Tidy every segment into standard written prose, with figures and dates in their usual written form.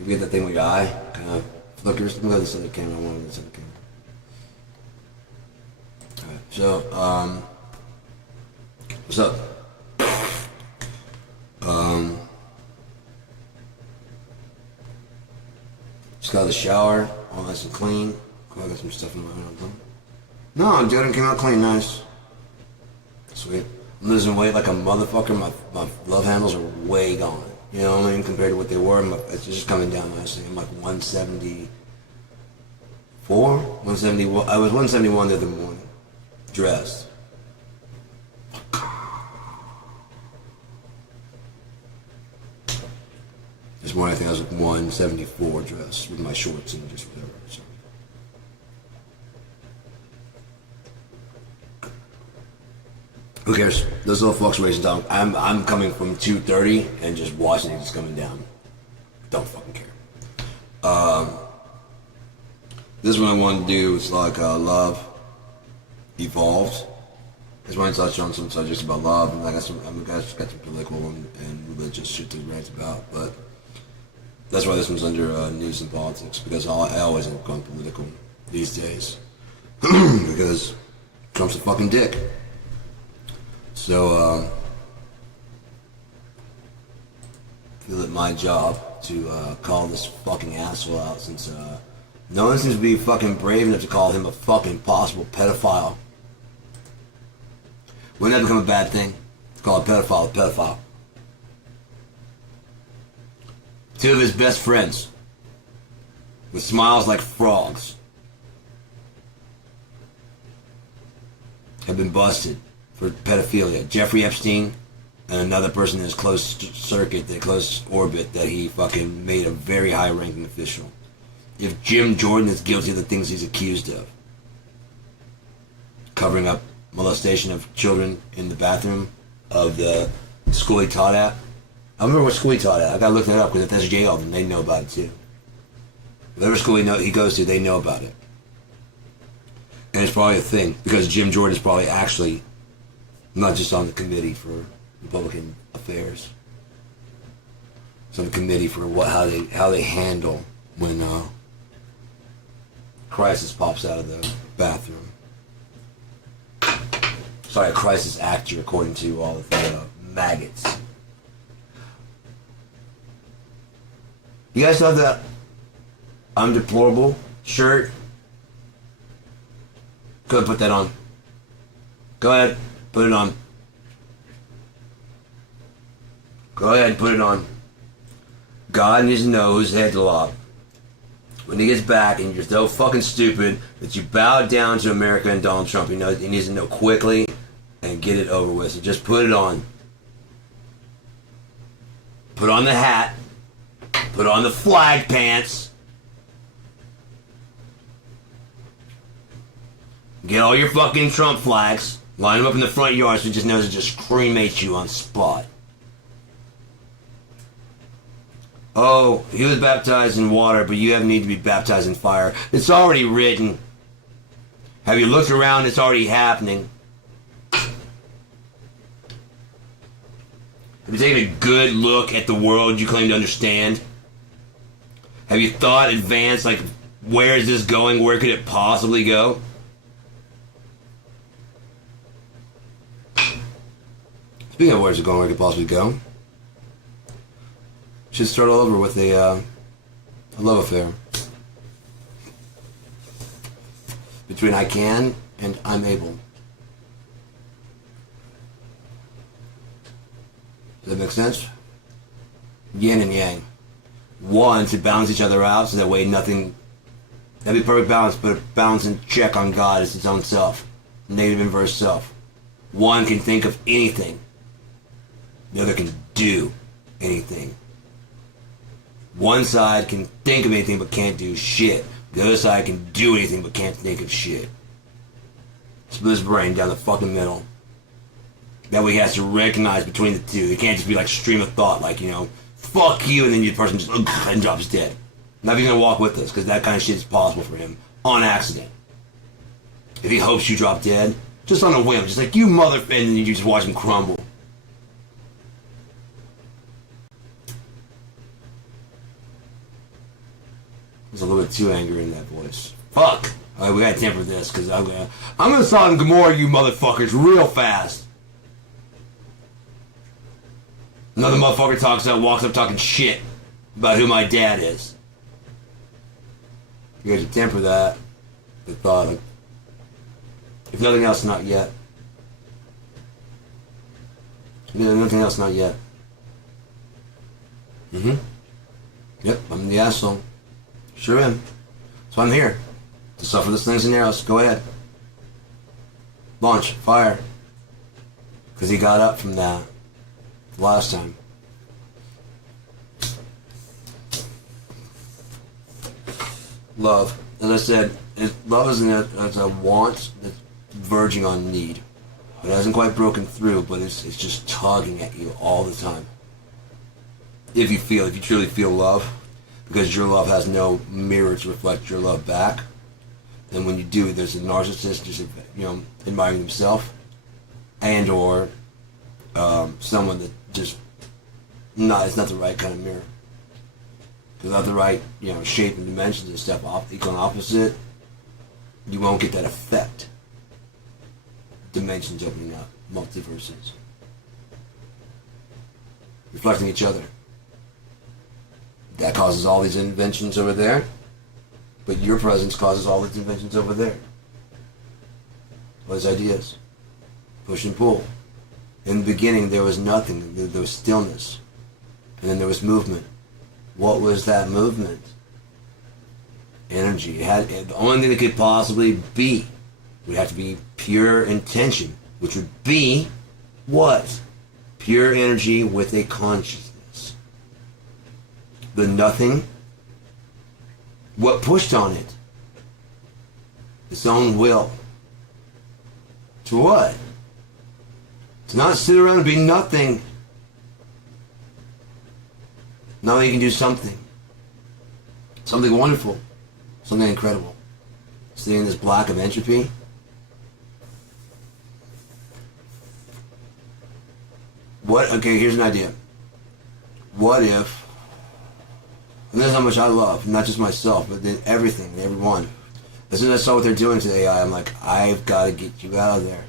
You get that thing with your eye, kind of flickers. Let me go to this other camera. I want this other camera. Alright, so, what's up? Just got out of the shower, all nice and clean. Cool, I got some stuff in my hand. No, Jordan came out clean, nice. Sweet. I'm losing weight like a motherfucker. My love handles are way gone. You know what I mean? Compared to what they were, it's just coming down nicely. I'm like 174, 171. I was 171 the other morning, dressed. This morning I think I was like 174 dressed with my shorts and just whatever. So. Who cares? Those little fluctuations. I'm coming from 230 and just watching it just coming down. Don't fucking care. This one I wanted to do is like love, evolved. This one I touched on some subjects about love, and I got some political and religious shit to rant about, but that's why this one's under news and politics, because I always end up going political these days because Trump's a fucking dick. So, I feel it my job to call this fucking asshole out, since no one seems to be fucking brave enough to call him a fucking possible pedophile. Wouldn't that become a bad thing? To call a pedophile a pedophile. Two of his best friends, with smiles like frogs, have been busted for pedophilia. Jeffrey Epstein and another person in his close circuit, the close orbit, that he fucking made a very high-ranking official. If Jim Jordan is guilty of the things he's accused of, covering up molestation of children in the bathroom of the school he taught at. I remember what school he taught at. I gotta look that up, because if that's jail, then they know about it too. Whatever school he goes to, they know about it. And it's probably a thing, because Jim Jordan is probably actually not just on the committee for Republican affairs. It's on the committee for how they handle when crisis pops out of the bathroom. Sorry, a crisis actor, according to all of the maggots. You guys saw that I'm deplorable shirt? Go ahead, put that on. Go ahead, put it on. Go ahead, put it on. God needs to know whose head's locked. When he gets back and you're so fucking stupid that you bow down to America and Donald Trump, he needs to know quickly and get it over with. So just put it on. Put on the hat. Put on the flag pants. Get all your fucking Trump flags. Line them up in the front yard so he just knows to just cremate you on spot. Oh, he was baptized in water, but you have need to be baptized in fire. It's already written. Have you looked around? It's already happening. Have you taken a good look at the world you claim to understand? Have you thought advanced, like, where is this going? Where could it possibly go? Speaking of where's it going, where it could possibly go, should start all over with a love affair between I can and I'm able. Does that make sense? Yin and yang. One, to balance each other out, so that way nothing... That'd be perfect balance, but balance and check on God is its own self. Negative inverse self. One can think of anything. The other can do anything. One side can think of anything but can't do shit. The other side can do anything but can't think of shit. Split his brain down the fucking middle. That way he has to recognize between the two. It can't just be like stream of thought, like, fuck you, and then the person just and drops dead. Not even gonna walk with us, because that kind of shit is possible for him on accident. If he hopes you drop dead, just on a whim, just like you and then you just watch him crumble. There's a little bit too angry in that voice. Fuck! Alright, we gotta temper this, because I'm gonna Sodom and Gomorrah you motherfuckers real fast. Another motherfucker walks up talking shit about who my dad is. You guys should temper that. The thought. If nothing else, not yet. Nothing else, not yet. Yep, I'm the asshole. Sure am. So I'm here to suffer the slings and arrows. Go ahead. Launch. Fire. Because he got up from that last time. Love. As I said, love isn't it's a want that's verging on need. It hasn't quite broken through, but it's just tugging at you all the time. If you truly feel love, because your love has no mirror to reflect your love back, then when you do, there's a narcissist just admiring himself, and or someone that just it's not the right kind of mirror. It's not the right shape and dimensions and stuff equal and opposite. You won't get that effect. Dimensions opening up, multiverses, reflecting each other. That causes all these inventions over there, but your presence causes all these inventions over there. All these ideas, push and pull. In the beginning, there was nothing. There was stillness, and then there was movement. What was that movement? Energy. The only thing that could possibly be would have to be pure intention, which would be what? Pure energy with a consciousness. The nothing. What pushed on it? Its own will. To what? To not sit around and be nothing. Now you can do something. Something wonderful. Something incredible. Seeing this block of entropy. Okay, here's an idea. What if, and this is how much I love, not just myself, but then everything, everyone. As soon as I saw what they're doing to the AI, I'm like, I've got to get you out of there.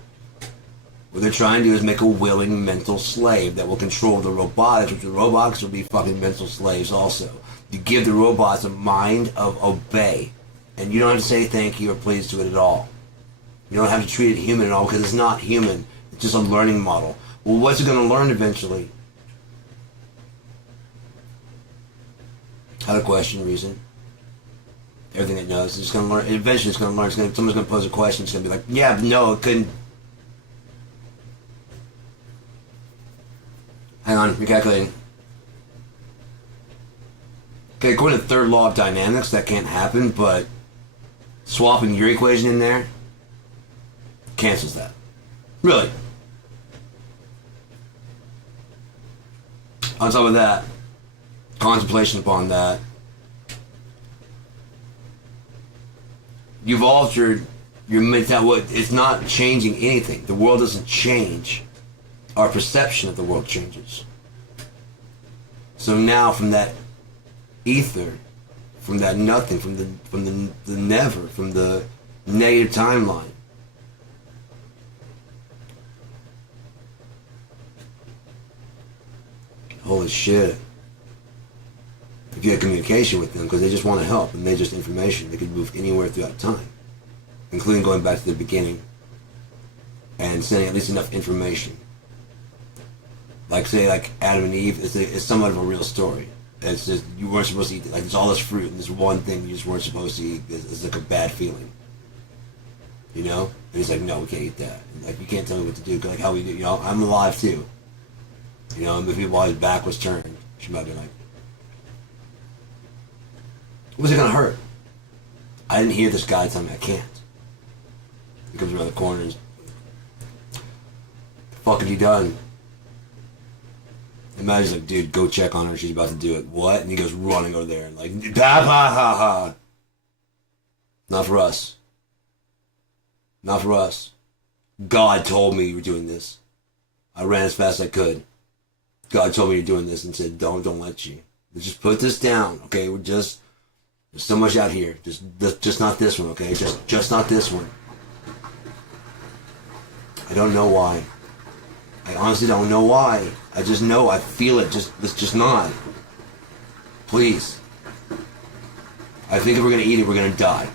What they're trying to do is make a willing mental slave that will control the robotics, which the robotics will be fucking mental slaves also. You give the robots a mind of obey, and you don't have to say thank you or please to it at all. You don't have to treat it human at all, because it's not human. It's just a learning model. Well, what's it going to learn eventually? How to question, reason. Everything it knows. It's just going to learn. Eventually it's going to learn. Someone's going to pose a question. It's going to be like, yeah, but no, it couldn't. Hang on, you're calculating. Okay, according to the third law of dynamics, that can't happen, but swapping your equation in there cancels that. Really. On top of that, contemplation upon that, you've altered your mentality. It's not changing anything. The world doesn't change. Our perception of the world changes. So now, from that ether, from that nothing, from the never, from the negative timeline, holy shit. If you had communication with them, because they just want to help, and they're just information, they could move anywhere throughout time, including going back to the beginning and sending at least enough information. Like, say, like Adam and Eve, it's somewhat of a real story. It's just, you weren't supposed to eat, like, there's all this fruit, and this one thing you just weren't supposed to eat. It's like a bad feeling. You know? And he's like, no, we can't eat that. And like, you can't tell me what to do, like how we do, I'm alive too. And if while his back was turned, she might be like, what's it gonna hurt? I didn't hear this guy tell me I can't. He comes around the corner and the fuck have you done? And Maddie's like, dude, go check on her. She's about to do it. What? And he goes running over there and like, ha ha ha ha. Not for us. Not for us. God told me you were doing this. I ran as fast as I could. God told me you're doing this and said, don't let you. Let's just put this down, okay? We're just There's so much out here. Just not this one, okay? Just not this one. I don't know why. I honestly don't know why. I just know. I feel it. It's just not. Please. I think if we're going to eat it, we're going to die.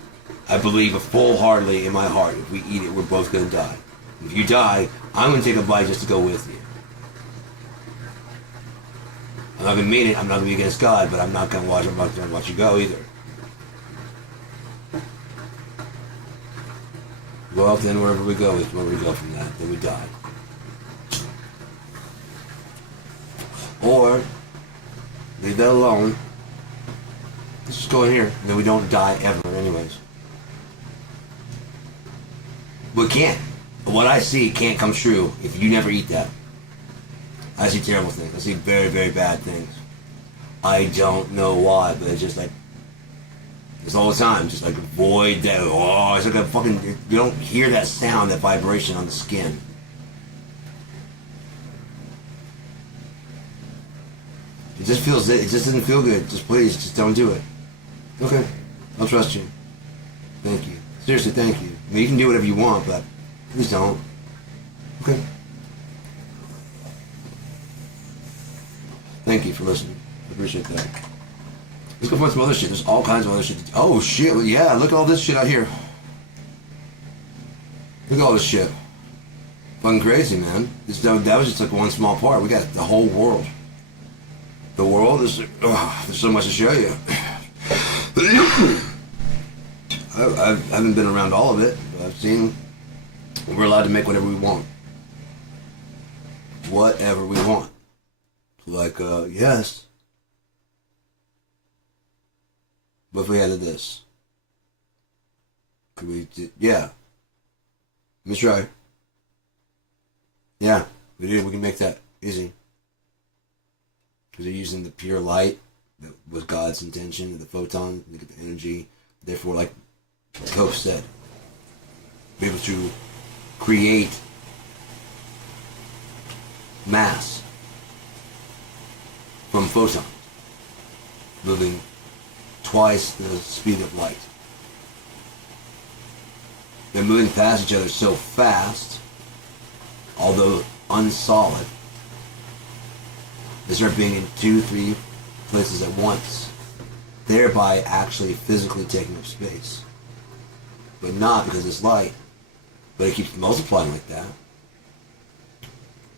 I believe full-heartedly in my heart, if we eat it, we're both going to die. If you die, I'm going to take a bite just to go with you. I'm not going to mean it. I'm not going to be against God, but I'm not going to watch. I'm not going to watch you go either. Well, then wherever we go is where we go from that. Then we die. Or leave that alone. Let's just go in here, and then we don't die ever, anyways. We can't. What I see can't come true if you never eat that. I see terrible things. I see very, very bad things. I don't know why, but it's just like, it's all the time. Just like avoid that. Oh, it's like a fucking, you don't hear that sound, that vibration on the skin. It just doesn't feel good. Just please, just don't do it. Okay, I'll trust you. Thank you. Seriously, thank you. I mean, you can do whatever you want, but please don't. Okay. Thank you for listening. I appreciate that. Let's go find some other shit. There's all kinds of other shit. Oh shit, well, yeah, look at all this shit out here. Look at all this shit. Fucking crazy, man. That was just like one small part. We got the whole world. The world is, there's so much to show you. I haven't been around all of it, but I've seen we're allowed to make whatever we want. Whatever we want. Like, yes. What if we added this? Could we do, yeah. Let me try. Yeah, we can make that easy. Because they're using the pure light that was God's intention, the photon, look at the energy. Therefore, like Cope said, be able to create mass from photons, moving twice the speed of light. They're moving past each other so fast, although unsolid, they start being in 2-3 places at once, thereby actually physically taking up space. But not because it's light, but it keeps multiplying like that.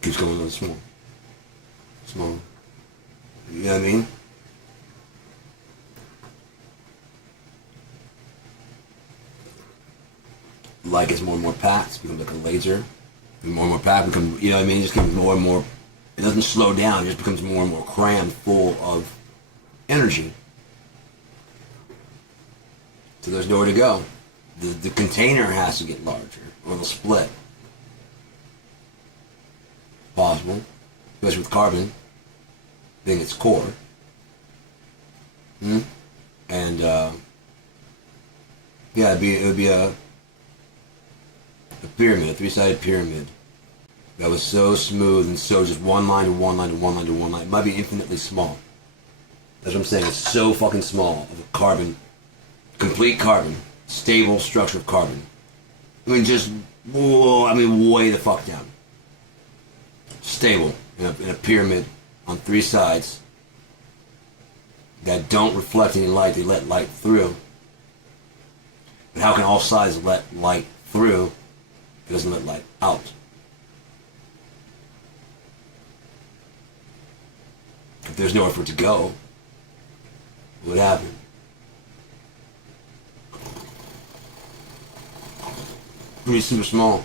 Keeps going really small. Small. You know what I mean? Light gets more and more packed, it becomes like a laser. And more and more packed, becomes, you know what I mean? It just becomes more and more. It doesn't slow down, it just becomes more and more crammed full of energy. So there's nowhere to go. The container has to get larger, or it'll split. Possible, especially with carbon being its core. And yeah, it would be a pyramid, a three-sided pyramid that was so smooth and so just one line to one line to one line to one line. It might be infinitely small. That's what I'm saying. It's so fucking small of a carbon, complete carbon, stable structure of carbon. I mean, just, whoa, I mean, way the fuck down. Stable in a pyramid on three sides that don't reflect any light. They let light through. But how can all sides let light through? It doesn't let light out. If there's nowhere for it to go, what would happen? It would be super small.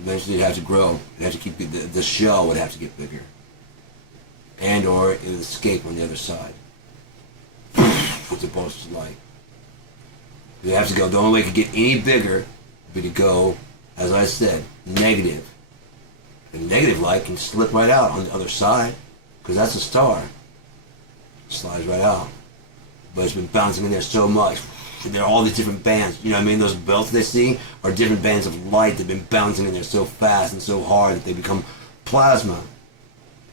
Eventually it'd have to grow. It'd have to keep, the shell would have to get bigger. And or it would escape on the other side. It's opposed to light. You have to go. The only way it could get any bigger would be to go, as I said, negative. And negative light can slip right out on the other side, because that's a star. It slides right out. But it's been bouncing in there so much. There are all these different bands. You know what I mean? Those belts they see are different bands of light that have been bouncing in there so fast and so hard that they become plasma.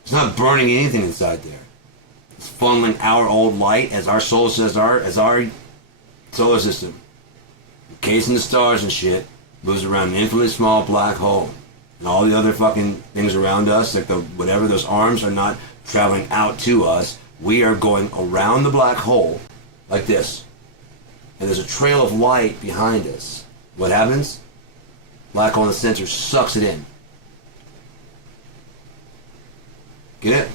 It's not burning anything inside there. It's funneling our old light as our solar system, encasing the stars and shit, moves around an infinitely small black hole. And all the other fucking things around us, like whatever those arms, are not traveling out to us. We are going around the black hole like this. And there's a trail of light behind us. What happens? Black hole in the center sucks it in. Get it?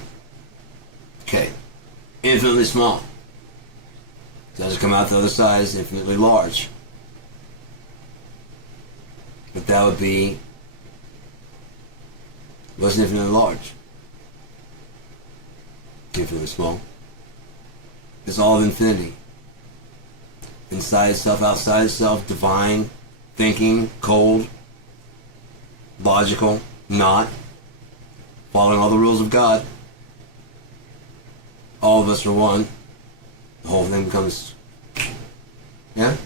Okay. Infinitely small. Doesn't come out the other side is infinitely large. But that would be... What's infinitely large? Infinitely small. It's all of infinity. Inside itself, outside itself, divine, thinking, cold, logical, not, following all the rules of God. All of us are one. The whole thing becomes, yeah?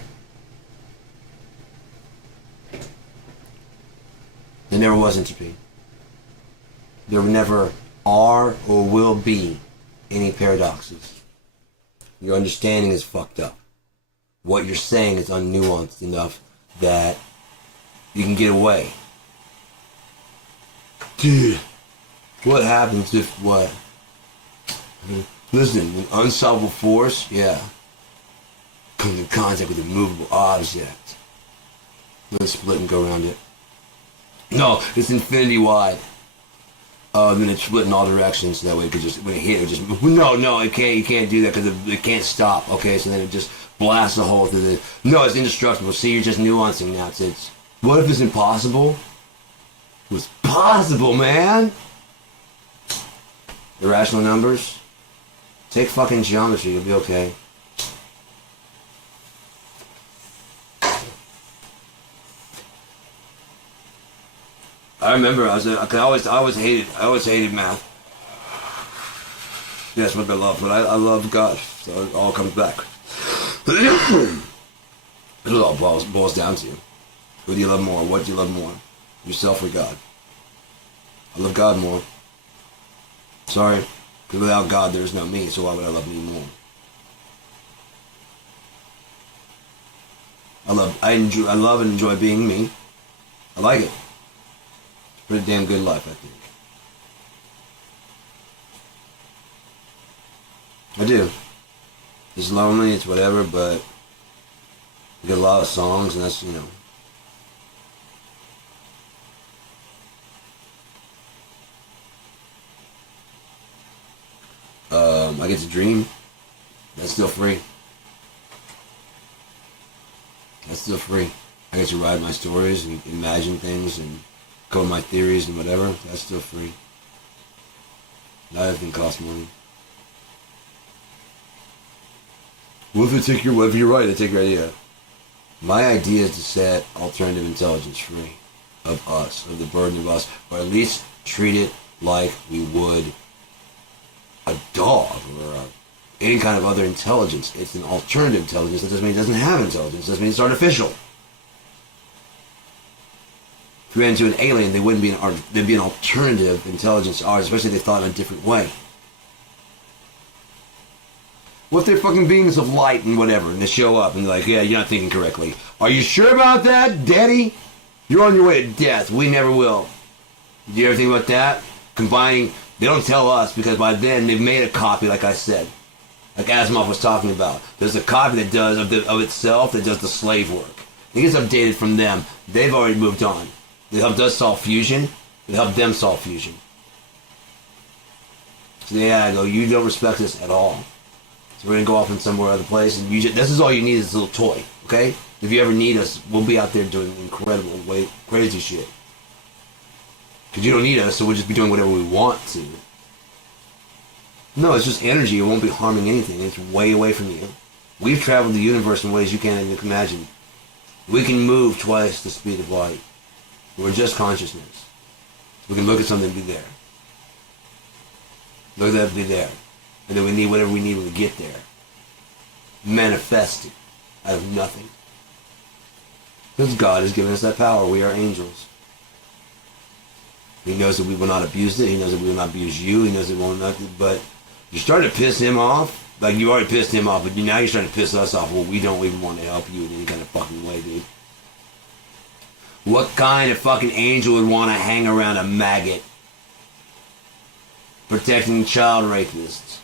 There never was entropy. There never are or will be any paradoxes. Your understanding is fucked up. What you're saying is unnuanced enough that you can get away. Dude, what happens if what? Listen, an unsolvable force, yeah, comes in contact with a movable object. Let it split and go around it. No, it's infinity wide. Then it's split in all directions. So that way, it could just when it hit, it just no, it can't. You can't do that because it can't stop. Okay, so then it just blasts a hole through the. No, it's indestructible. See, you're just nuancing now. It's what if it's impossible? It was possible, man. Irrational numbers. Take fucking geometry. You'll be okay. I remember I always hated math. That's what I love, but I love God, so it all comes back. It all boils down to who do you love more? What do you love more? Yourself or God? I love God more. Sorry, because without God there's no me, so why would I love me more? I love and enjoy being me. I like it. Pretty damn good life, I think. I do. It's lonely, it's whatever, but I get a lot of songs, and that's, you know. I get to dream. That's still free. That's still free. I get to write my stories and imagine things and go with my theories and whatever. That's still free. Not everything costs money. What if they take your, if you're right, they take your idea. My idea is to set alternative intelligence free of us, of the burden of us, or at least treat it like we would a dog or any kind of other intelligence. It's an alternative intelligence. That doesn't mean it doesn't have intelligence. It doesn't mean it's artificial. If you ran into an alien, they wouldn't be they'd be an alternative intelligence to ours, especially if they thought in a different way. What if they're fucking beings of light and whatever, and they show up and they're like, yeah, you're not thinking correctly. Are you sure about that, Daddy? You're on your way to death. We never will. Do you ever think about that? Combining, they don't tell us because by then they've made a copy, like I said. Like Asimov was talking about. There's a copy that does of itself that does the slave work. It gets updated from them. They've already moved on. They helped us solve fusion. They helped them solve fusion. So yeah, I go, you don't respect us at all. So we're going to go off in somewhere other place. And this is all you need is this little toy, okay? If you ever need us, we'll be out there doing incredible, crazy shit. Because you don't need us, so we'll just be doing whatever we want to. No, it's just energy. It won't be harming anything. It's way away from you. We've traveled the universe in ways you can't even imagine. We can move twice the speed of light. We're just consciousness. We can look at something and be there. Look at that and be there. And then we need whatever we need when we get there. Manifest it out of nothing. Because God has given us that power. We are angels. He knows that we will not abuse it. He knows that we will not abuse you. He knows that we will not, but You're starting to piss him off. Like, you already pissed him off, but now you're starting to piss us off. Well, we don't even want to help you in any kind of fucking way, dude. What kind of fucking angel would want to hang around a maggot protecting child rapists?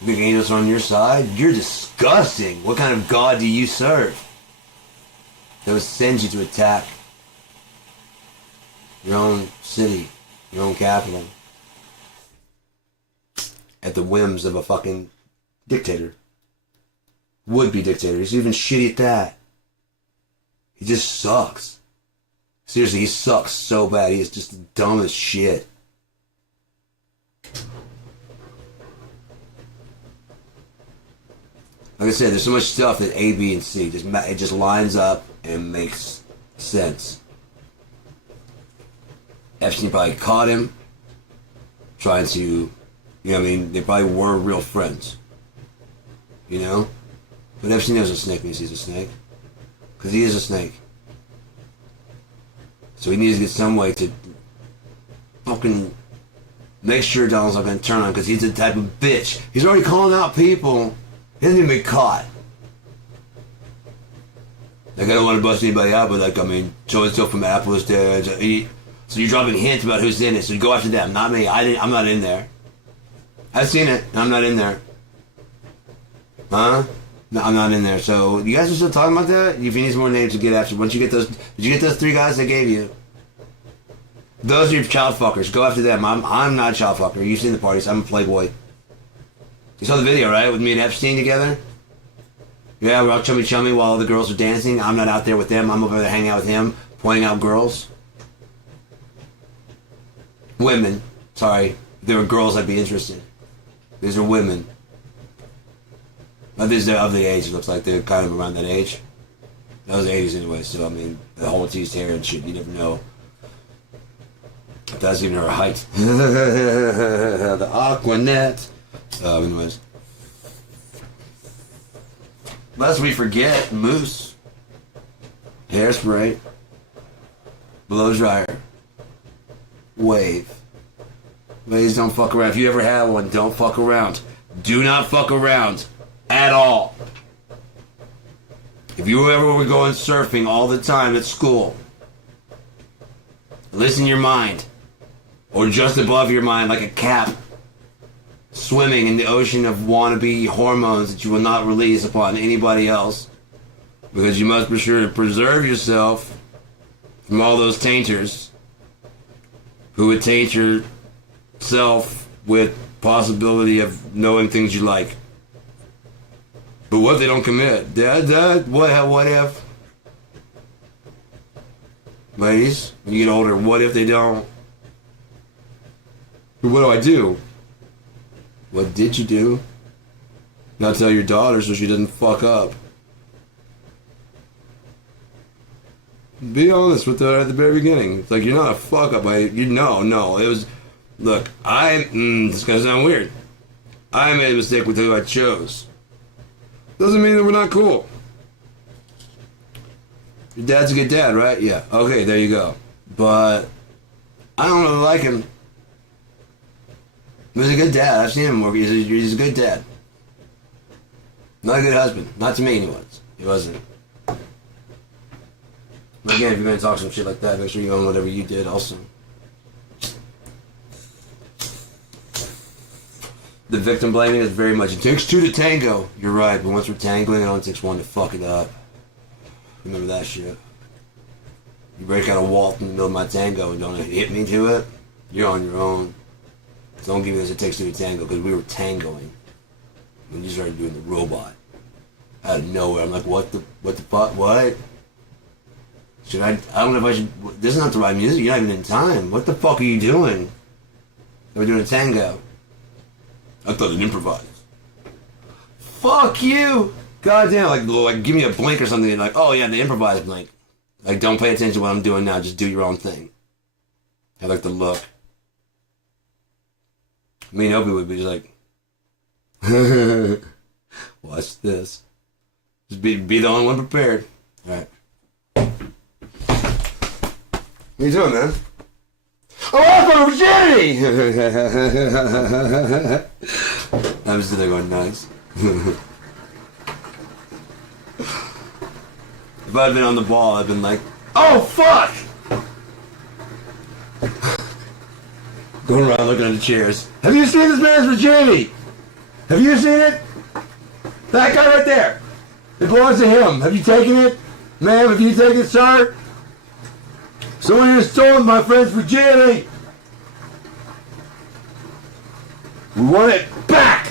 You think angels are on your side? You're disgusting. What kind of God do you serve that would send you to attack your own city, your own capital, at the whims of a fucking dictator? Would-be dictator. He's even shitty at that. He just sucks. Seriously, he sucks so bad. He is just the dumbest shit. Like I said, there's so much stuff that A, B, and C, it just lines up and makes sense. Epstein probably caught him trying to, you know what I mean, they probably were real friends. You know? But Epstein knows a snake when he sees a snake. Because he is a snake. So he needs to get some way to fucking make sure Donald's not going to turn on, because he's the type of bitch. He's already calling out people. He hasn't even been caught. Like, I don't want to bust anybody out, but like, I mean, so-and-so from Apple is there. So you're dropping hints about who's in it, so you go after them, not me. I'm not in there. I've seen it, and I'm not in there. Huh? No, I'm not in there. So you guys are still talking about that? If you need some more names to get after, once you get those, did you get those 3 guys I gave you? Those are your child fuckers. Go after them. I'm not a child fucker. You've seen the parties. I'm a playboy. You saw the video, right? With me and Epstein together? Yeah, we're all chummy while the girls are dancing. I'm not out there with them. I'm over there hanging out with him, pointing out girls. Women. Sorry. If there were girls, I'd be interested. These are women. These are of the age, it looks like they're kind of around that age. That was the 80s anyway, so I mean, the whole teased hair and shit, you never know if that's even her height. The Aquanet. Anyways. Lest we forget, mousse, hairspray, blow dryer, wave. Ladies, don't fuck around. If you ever have one, don't fuck around. Do not fuck around. At all. If you ever were going surfing all the time at school, listen to your mind, or just above your mind like a cap, swimming in the ocean of wannabe hormones that you will not release upon anybody else, because you must be sure to preserve yourself from all those tainters who would taint yourself with possibility of knowing things you like. But what if they don't commit? Dad, what if? Ladies, when you get older, what if they don't? But what do I do? What did you do? Not tell your daughter so she doesn't fuck up. Be honest with her at the very beginning. It's like, you're not a fuck up. No. It was, look, this is going to sound weird. I made a mistake with who I chose. Doesn't mean that we're not cool. Your dad's a good dad, right? Yeah. Okay, there you go. But I don't really like him. He's a good dad. I've seen him work. He's a good dad. Not a good husband. Not to me, anyways. He wasn't. But again, if you're going to talk some shit like that, make sure you own whatever you did also. The victim blaming is very much, it takes 2 to tango. You're right, but once we're tangling, it only takes 1 to fuck it up. Remember that shit. You break out a wall in the middle of my tango and don't hit me to it, you're on your own. So don't give me this, it takes 2 to tango, because we were tangoing when you started doing the robot. Out of nowhere, I'm like, what the fuck, what? I don't know if I should, this is not the right music, you're not even in time. What the fuck are you doing? We're doing a tango. I thought it improvised. Fuck you! Goddamn, like give me a blink or something, and like, oh yeah, the improvised blink. Like, don't pay attention to what I'm doing now, just do your own thing. I like the look. Me and Opie would be just like, watch this. Just be the only one prepared. Alright. What are you doing, man? I lost my virginity! I'm sitting there going, nice. If I'd been on the ball, I'd been like, oh fuck! Going around looking at the chairs. Have you seen this man's virginity? Have you seen it? That guy right there. It belongs to him. Have you taken it? Ma'am, have you taken it, sir? Someone here stole my friend's virginity. We want it back.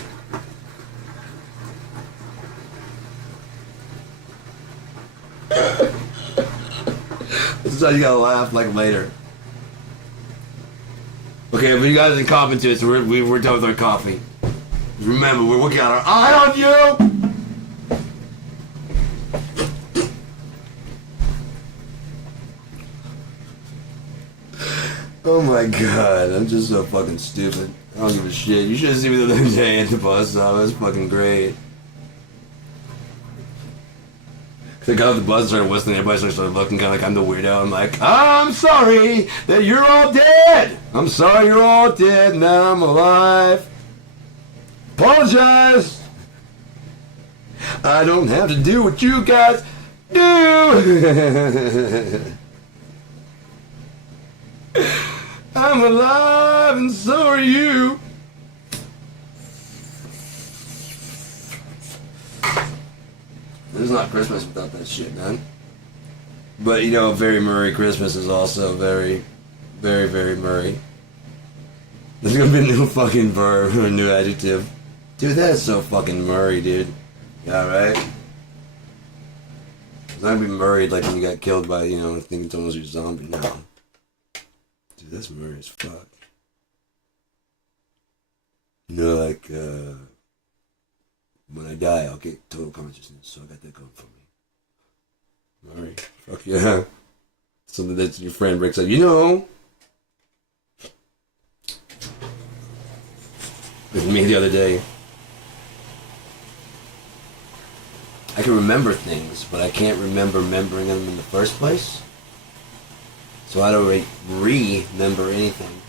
This is how you gotta laugh like later. Okay, but you guys didn't cop into it, so we're done with our coffee. Remember, we're working on our eye on you! Oh my god, I'm just so fucking stupid. I don't give a shit. You should have seen me the other day at the bus stop. It was fucking great. I got off the bus and started whistling. Everybody started looking kind of like I'm the weirdo. I'm like, I'm sorry that you're all dead. I'm sorry you're all dead. Now I'm alive. Apologize. I don't have to do what you guys do. I'm alive and so are you. It's not Christmas without that shit, man. But, you know, very Murray Christmas is also very, very, very Murray. There's gonna be a new fucking verb or a new adjective. Dude, that's so fucking Murray, dude. Yeah, right? It's not gonna be Murray like when you got killed by, you know, thinking someone was your zombie. No. Dude, that's Murray as fuck. You know, like, when I die, I'll get total consciousness, so I got that going for me. Murray, fuck yeah. Something that your friend breaks up, you know. With me the other day. I can remember things, but I can't remember remembering them in the first place. So I don't remember anything.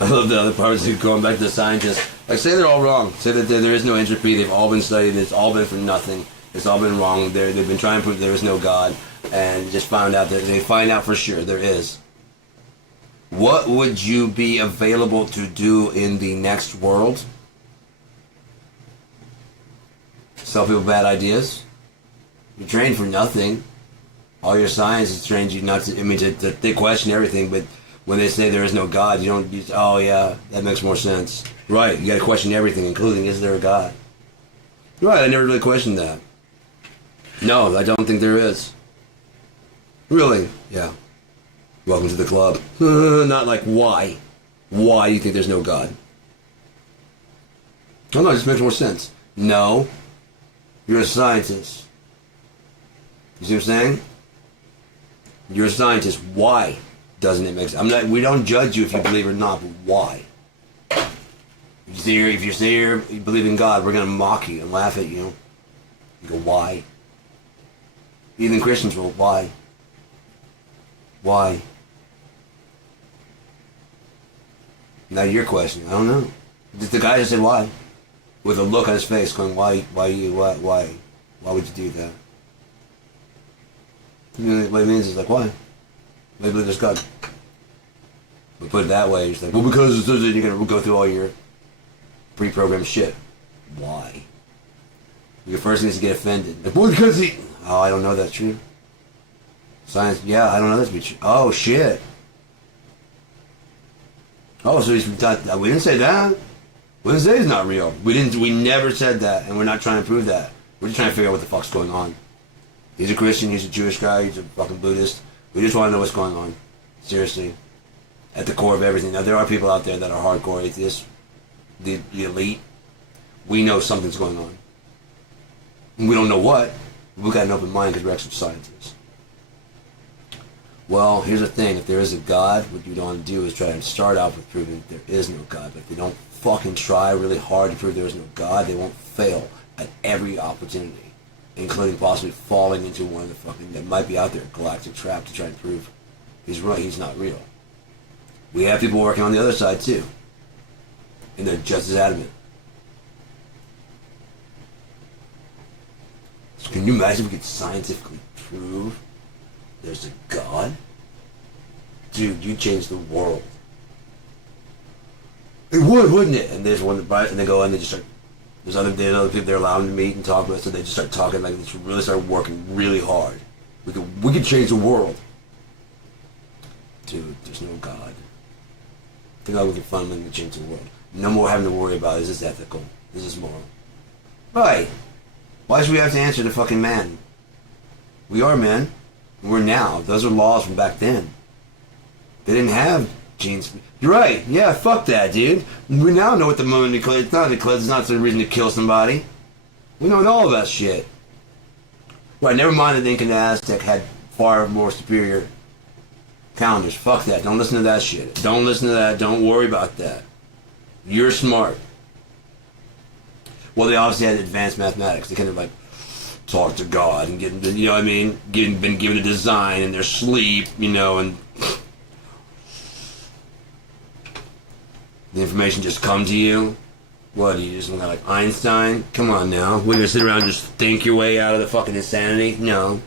I love the other parts who going back to the scientists. Like, say they're all wrong. Say that there is no entropy. They've all been studied. It's all been for nothing. It's all been wrong. They've been trying to prove there is no God, and just found out that they find out for sure there is. What would you be available to do in the next world? Sell people bad ideas? You're trained for nothing. All your science has trained you not to. I mean, they question everything, but when they say there is no God, you don't use, oh yeah, that makes more sense. Right, you gotta question everything, including, is there a God? Right, I never really questioned that. No, I don't think there is. Really? Yeah. Welcome to the club. Not like, why? Why do you think there's no God? Oh no, it just makes more sense. No. You're a scientist. You see what I'm saying? You're a scientist. Why doesn't it make sense? We don't judge you if you believe or not, but why? If you say you believe in God, we're going to mock you and laugh at you. You go, why? Even Christians will, why? Why? Now your question, I don't know. The guy just said why, with a look on his face, going, why would you do that? You know, what it means is like, why? Why believe there's God? But put it that way, it's like, well, because you're gonna go through all your pre-programmed shit. Why? Your first thing is to get offended. Like, well, because he. Oh, I don't know that's true. Science, yeah, I don't know that's true. Oh shit. Oh, so he's not. We didn't say that. We didn't say he's not real. We never said that, and we're not trying to prove that. We're just trying to figure out what the fuck's going on. He's a Christian. He's a Jewish guy. He's a fucking Buddhist. We just want to know what's going on. Seriously. At the core of everything. Now, there are people out there that are hardcore atheists. The elite. We know something's going on. We don't know what. We've got an open mind because we're actual scientists. Well, here's the thing. If there is a God, what you don't want to do is try to start out with proving there is no God. But if they don't fucking try really hard to prove there is no God, they won't fail at every opportunity, including possibly falling into one of the fucking that might be out there, galactic trap to try and prove he's right, he's not real. We have people working on the other side too, and they're just as adamant. So can you imagine if we could scientifically prove there's a God? Dude, you changed the world. It would, wouldn't it? And there's one that and they go and they just start. There's other people they're allowed to meet and talk with, so they just start talking like this. Really start working really hard. We could change the world. Dude, there's no God. I think we can fundamentally change the world. No more having to worry about is this ethical? Is this moral? Right. Why should we have to answer to fucking man? We are men. We're now. Those are laws from back then. They didn't have genes. You're right. Yeah, fuck that, dude. We now know what the moon declares. It's not declared. It's not a reason to kill somebody. We know all of that shit. Right, never mind that the Inca and the Aztec had far more superior calendars. Fuck that. Don't listen to that shit. Don't listen to that. Don't worry about that. You're smart. Well, they obviously had advanced mathematics. They kind of like talk to God and get, you know what I mean? Been given a design in their sleep, you know, and the information just come to you. What, you just like Einstein? Come on now. We're gonna sit around and just think your way out of the fucking insanity? No.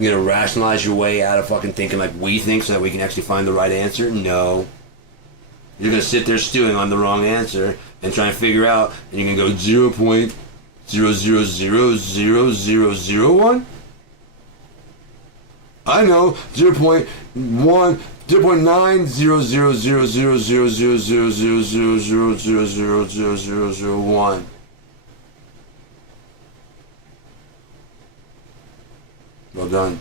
You're gonna rationalize your way out of fucking thinking like we think so that we can actually find the right answer? No. You're gonna sit there stewing on the wrong answer and try and figure out, and you're gonna go 0.0000001? I know, 0.9000000000000000001. Well done.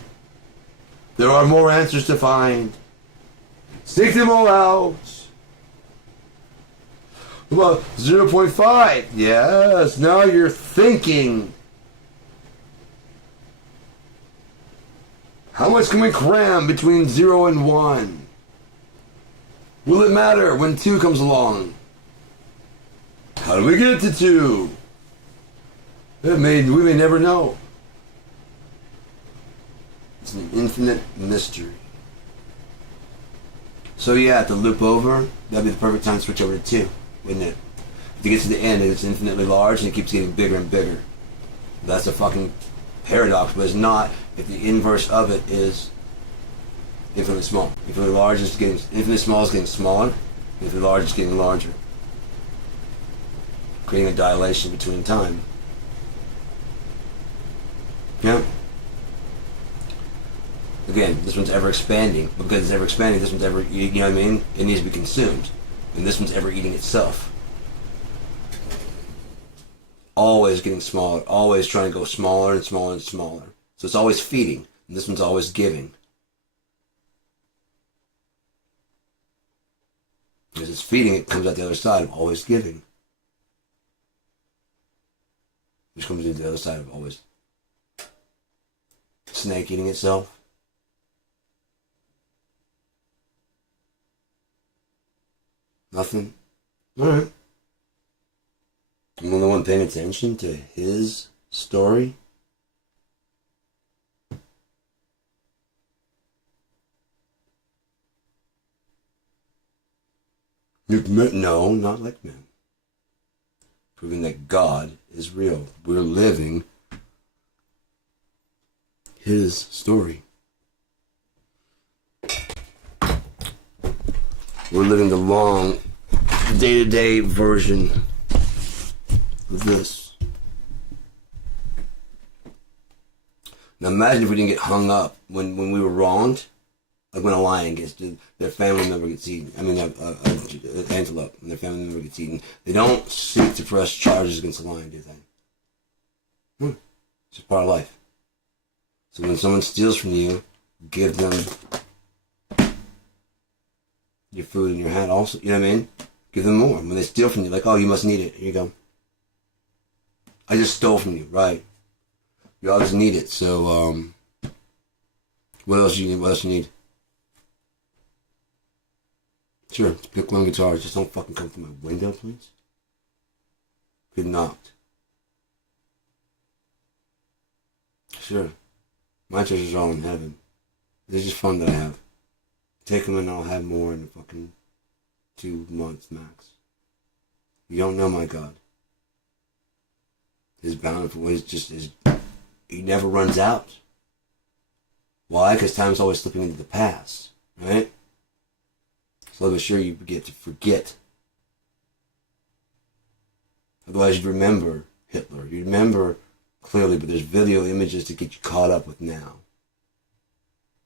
There are more answers to find. Stick them all out. Well, 0.5. Yes, now you're thinking. How much can we cram between 0 and 1? Will it matter when 2 comes along? How do we get to 2? We may never know. It's an infinite mystery. So yeah, to loop over, that'd be the perfect time to switch over to 2, wouldn't it? If it gets to the end, it's infinitely large and it keeps getting bigger and bigger. That's a fucking paradox, but it's not if the inverse of it is infinitely small. Infinitely large is getting, infinitely small is getting smaller, infinitely large is getting larger. Creating a dilation between time. Yeah. Again, this one's ever expanding. Because it's ever expanding, this one's ever, you know what I mean? It needs to be consumed. And this one's ever eating itself. Always getting smaller, always trying to go smaller and smaller and smaller. So it's always feeding, and this one's always giving. As it's feeding, it comes out the other side of always giving. Which comes into the other side of always snake eating itself. Nothing? Alright. I'm the only one paying attention to his story. No, not like men. Proving that God is real. We're living his story. We're living the long, day-to-day version of this. Now imagine if we didn't get hung up when we were wronged. Like when a lion gets, their family member gets eaten. I mean, an antelope, and their family member gets eaten. They don't seek to press charges against the lion, do they? It's just part of life. So when someone steals from you, give them your food and your hat also. You know what I mean? Give them more. When they steal from you, like, oh, you must need it. Here you go. I just stole from you, right? You always need it, so, What else do you need? What else you need? Sure, pick one guitar. Just don't fucking come through my window, please. Good knocked. Sure. My treasures are all in heaven. They're just fun that I have. Take them and I'll have more in fucking 2 months max. You don't know my God. His bountiful is just is. He never runs out. Why? Because time's always slipping into the past, right? So I'm sure you get to forget. Otherwise, you'd remember Hitler. You'd remember clearly, but there's video images to get you caught up with now,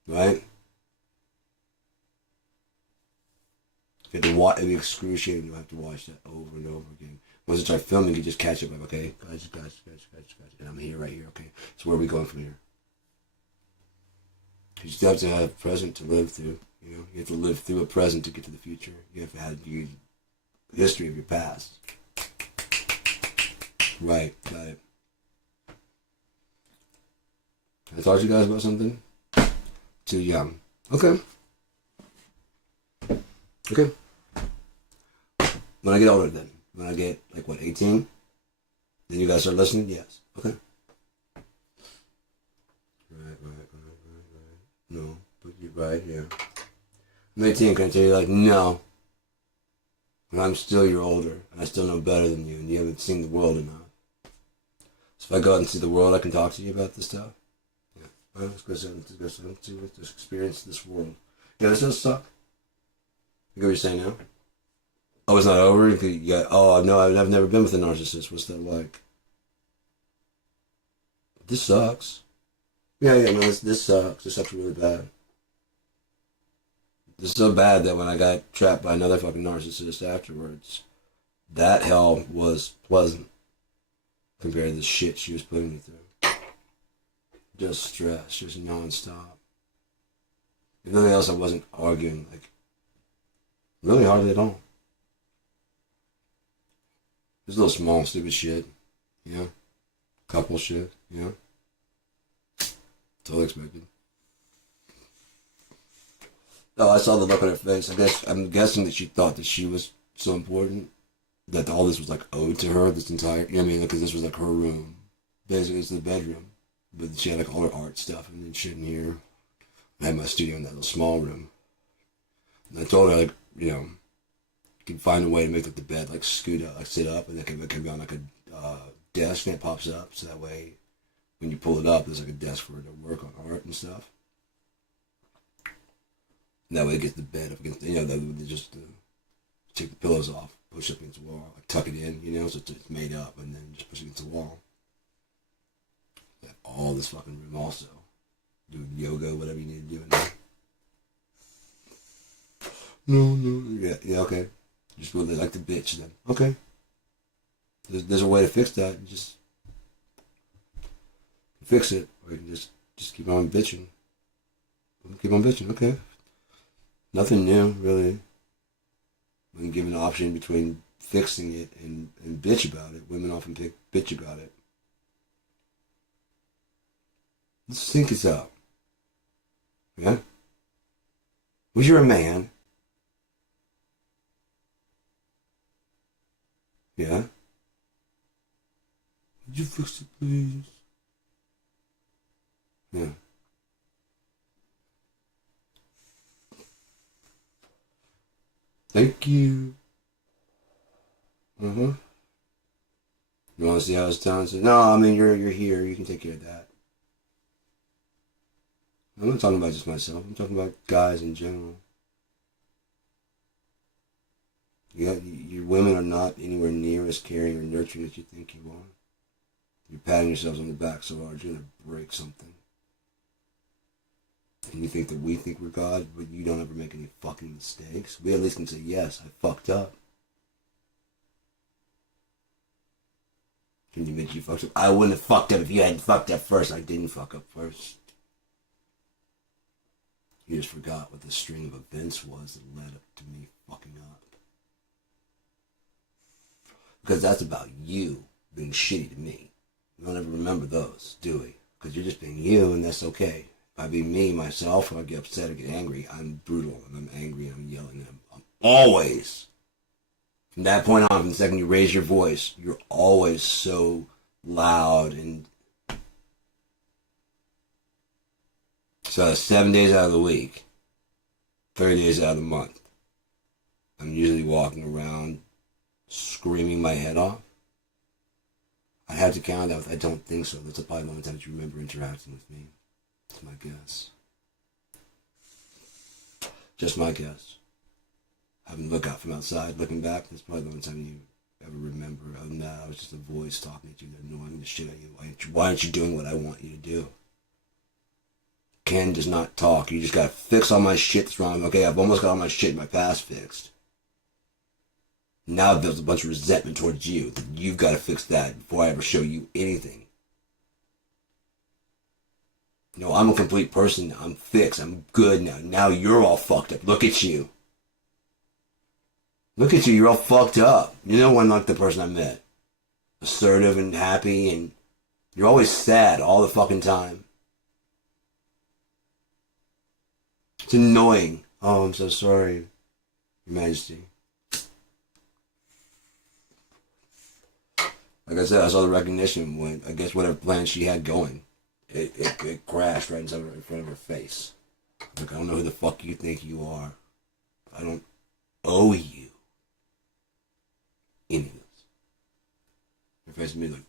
right? You have to watch. It'd be excruciating. You have to watch that over and over again. Once you start filming, you just catch up. Like, okay, guys, and I'm here, right here. Okay, so where are we going from here? You just have to have a present to live through. You know, you have to live through a present to get to the future. You have to have the history of your past. Right, got it. Can I talk to you guys about something? Too young. Okay. Okay. When I get older then. When I get, 18? Then you guys start listening? Yes. Okay. Right. No, but you're right, yeah. I'm 18, can I tell you, no. And I'm still your older, and I still know better than you, and you haven't seen the world enough. So if I go out and see the world, I can talk to you about this stuff? Yeah. Well, let's experience this world. Yeah, this does suck. You get what you're saying now? Oh, it's not over? No, I've never been with a narcissist. What's that like? This sucks. Yeah, no, this sucks. This sucks really bad. This is so bad that when I got trapped by another fucking narcissist afterwards, that hell was pleasant compared to the shit she was putting me through. Just stress, just nonstop. If nothing else, I wasn't arguing, really hardly at all. Just a little small, stupid shit, couple shit, Totally expected. Oh, I saw the look on her face. I'm guessing that she thought that she was so important that all this was owed to her. This entire, because this was her room. Basically, it's the bedroom, but she had all her art stuff and then shit in here. I had my studio in that little small room, and I told her you can find a way to make the bed scoot up, sit up, and it can be on a desk, and it pops up so that way when you pull it up, there's a desk for her to work on art and stuff. And that way it gets the bed up against, just take the pillows off, push up against the wall, tuck it in, so it's made up, and then just push it against the wall. All this fucking room also. Doing yoga, whatever you need to do in there. No. Yeah, okay. Just really like the bitch then. Okay. There's a way to fix that. You just fix it. Or you can just keep on bitching. Keep on bitching, okay. Nothing new, really. When given an option between fixing it and bitch about it, women often pick bitch about it. Let's think this out. Yeah? Was you a man? Yeah? Would you fix it, please? Yeah. Thank you. You want to see how it's done? So, no, you're here. You can take care of that. I'm not talking about just myself. I'm talking about guys in general. Your women are not anywhere near as caring or nurturing as you think you are. You're patting yourselves on the back so hard, you're going to break something. And you think that we think we're God, but you don't ever make any fucking mistakes. We at least can say, yes, I fucked up. Can you admit you fucked up? I wouldn't have fucked up if you hadn't fucked up first. I didn't fuck up first. You just forgot what the string of events was that led up to me fucking up. Because that's about you being shitty to me. We don't ever remember those, do we? Because you're just being you, and that's okay. If I be me, myself, if I get upset or get angry, I'm brutal and I'm angry and I'm yelling. And I'm always, from that point on, from the second you raise your voice, you're always so loud. And so 7 days out of the week, 30 days out of the month, I'm usually walking around screaming my head off. I have to count out. I don't think so. That's probably the only time that you remember interacting with me. That's my guess. Just my guess. Having to look out from outside, looking back, that's probably the only time you ever remember. Other than that, I was just a voice talking at you, annoying the shit out of you. Why aren't you doing what I want you to do? Ken does not talk. You just gotta fix all my shit that's wrong. Okay, I've almost got all my shit in my past fixed. Now I've built a bunch of resentment towards you. That you've got to fix that before I ever show you anything. No, I'm a complete person. I'm fixed. I'm good now. Now you're all fucked up. Look at you. Look at you. You're all fucked up. You're no one like the person I met. Assertive and happy, and you're always sad all the fucking time. It's annoying. Oh, I'm so sorry, Your Majesty. Like I said, I saw the recognition when, I guess, whatever plan she had going, it crashed right in front of her face. Like, I don't know who the fuck you think you are. I don't owe you any of this. Her face me like,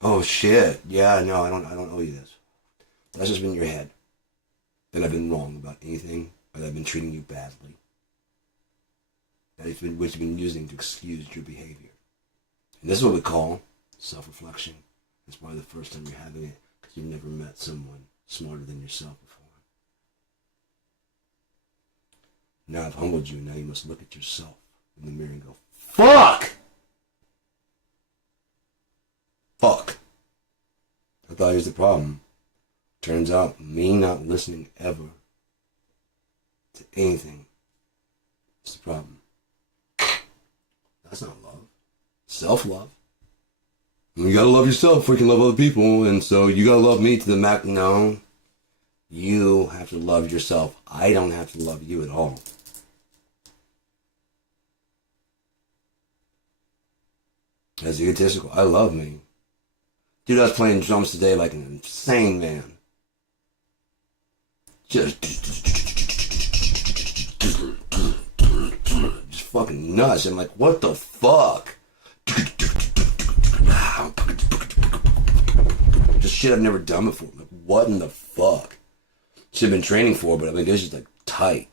oh shit, yeah, no, I don't owe you this. That's just been in your head. That I've been wrong about anything, or that I've been treating you badly. That it's been, which you've been using to excuse your behavior. And this is what we call self-reflection. It's probably the first time you're having it because you've never met someone smarter than yourself before. Now I've humbled you, now you must look at yourself in the mirror and go, fuck! Fuck. I thought here's the problem. Turns out, me not listening ever to anything is the problem. That's not love. Self-love. You gotta love yourself before you can love other people, and so you gotta love me to the max. No. You have to love yourself. I don't have to love you at all. That's egotistical. I love me. Dude, I was playing drums today like an insane man. Just fucking nuts. I'm like, what the fuck? Just shit I've never done before. Like, what in the fuck? Shit I've been training for, but I mean, it's just like tight.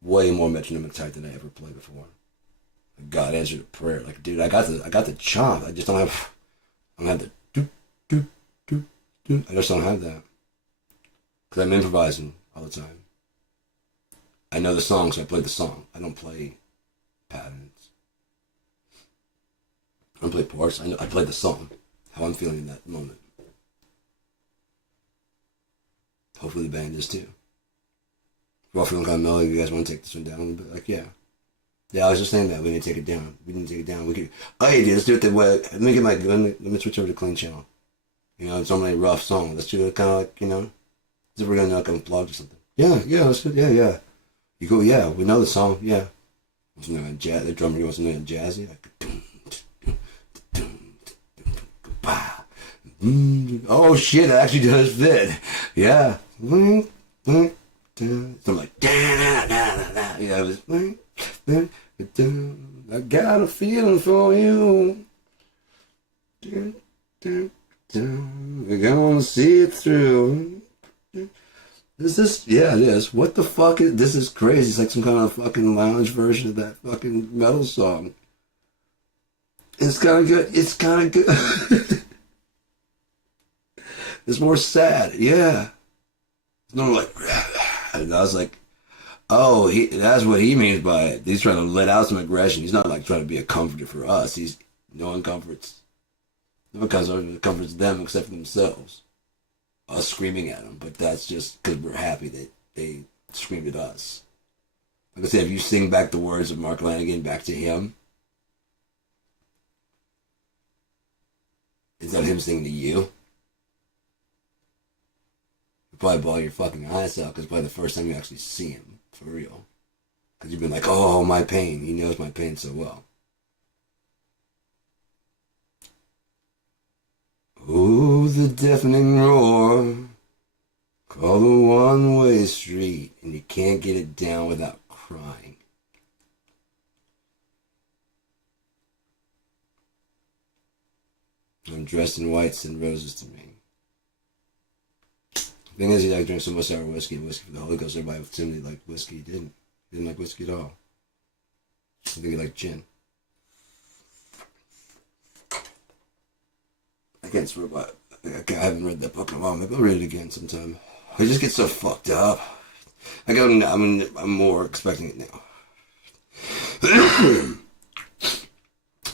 Way more metronomic tight than I ever played before. God answered a prayer. Like, dude, I got the chomp. I just don't have the do. I just don't have that. Because I'm improvising all the time. I know the song, so I play the song. I don't play patterns. I don't play parts. I play the song. How I'm feeling in that moment. Hopefully the band is too. We're all feeling kind of mellow. You guys want to take this one down a little bit? Like, yeah. Yeah, I was just saying that. We need to take it down. We need to take it down. We could. Oh, yeah, dude, let's do it the way. Let me switch over to clean channel. You know, it's only a rough song. Let's do it kind of like, you know, as if we're going to like unplug or something. Yeah, let's do it. Yeah. You go, yeah, we know the song. Yeah. Something like jazz. The drummer wants something like jazzy. Like, oh shit, it actually does fit. Yeah. Something like, yeah, it was, I got a feeling for you. We're gonna see it through. Is this? Yeah, it is. What the fuck is this? Is crazy. It's like some kind of fucking lounge version of that fucking metal song. It's kind of good. It's kind of good. It's more sad. Yeah. It's not like. And I was like, oh, that's what he means by it. He's trying to let out some aggression. He's not like trying to be a comforter for us. No one comforts them except for themselves. Us screaming at them, but that's just because we're happy that they screamed at us. Like I said, if you sing back the words of Mark Lanigan back to him, is that him singing to you? probably bawl your fucking eyes out because it's probably the first time you actually see him for real. Because you've been like, oh, my pain. He knows my pain so well. Oh, the deafening roar. Call the one-way street, and you can't get it down without crying. I'm dressed in white, send roses to me. The thing is, he like drank so much sour whiskey and whiskey for the Holy Ghost. Everybody assumed he liked whiskey. He didn't. He didn't like whiskey at all. I think he liked gin. I can't swear by it. I haven't read that book in a while. Maybe I'll read it again sometime. I just get so fucked up. I'm more expecting it now.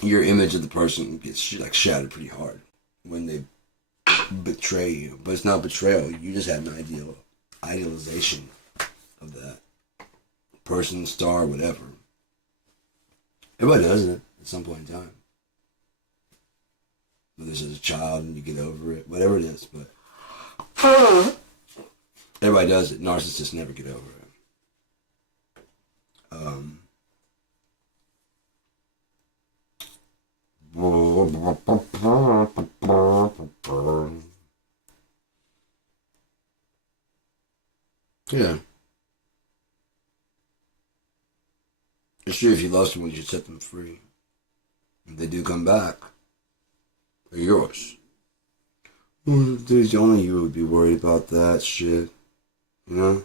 Your image of the person gets like shattered pretty hard when they betray you. But it's not betrayal. You just have an idealization of that person, star, whatever. Everybody does it at some point in time. Whether it's as a child and you get over it, whatever it is, but everybody does it. Narcissists never get over it. Yeah. It's true, if you love someone, you should set them free. If they do come back, they're yours. Dude, only you would be worried about that shit. You know?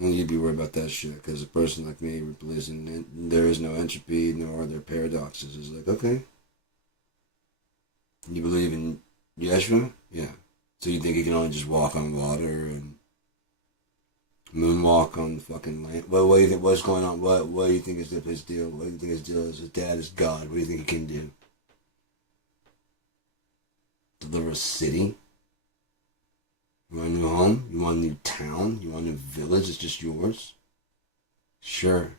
Only you'd be worried about that shit, because a person like me believes in there is no entropy, nor are there paradoxes. It's like, okay. You believe in Yeshua? Yeah. So you think he can only just walk on water and moonwalk on the fucking land? What do you think? What's going on? What do you think is his deal? What do you think his deal is? His dad is God. What do you think he can do? Deliver a city? You want a new home? You want a new town? You want a new village? It's just yours? Sure.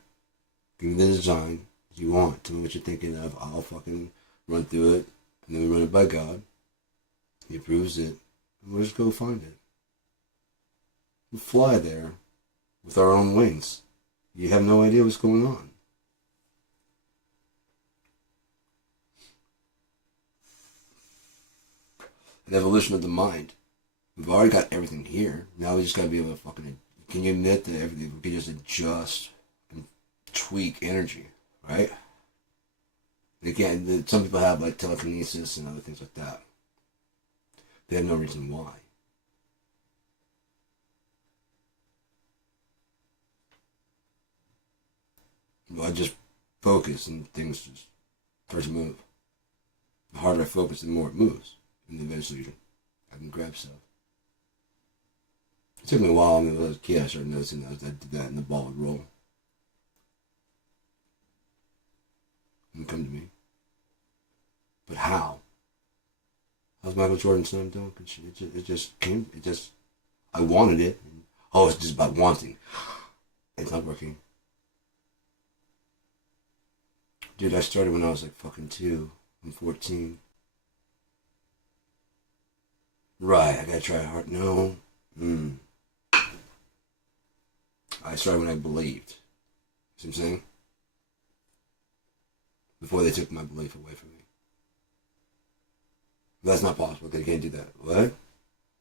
Give me the design you want. Tell me what you're thinking of. I'll fucking run through it. And then we run it by God. He approves it. And we'll just go find it. We'll fly there with our own wings. You have no idea what's going on. An evolution of the mind. We've already got everything here. Now we just gotta be able to fucking... Can you admit that everything we can just adjust and tweak energy, right? Again, some people have like telekinesis and other things like that. They have no reason why. Well, I just focus and things just start to move. The harder I focus, the more it moves. And eventually I can grab stuff. It took me a while. I mean, when I was a kid, I started noticing that I did that and the ball would roll. It would come to me. But how? How's Michael Jordan slam dunk and shit? It just came. I wanted it. And, it's just about wanting. It's not working. Dude, I started when I was like fucking 2. I'm 14. Right, I gotta try hard. No. I started when I believed. See what I'm saying? Before they took my belief away from me. But that's not possible. They can't do that. What?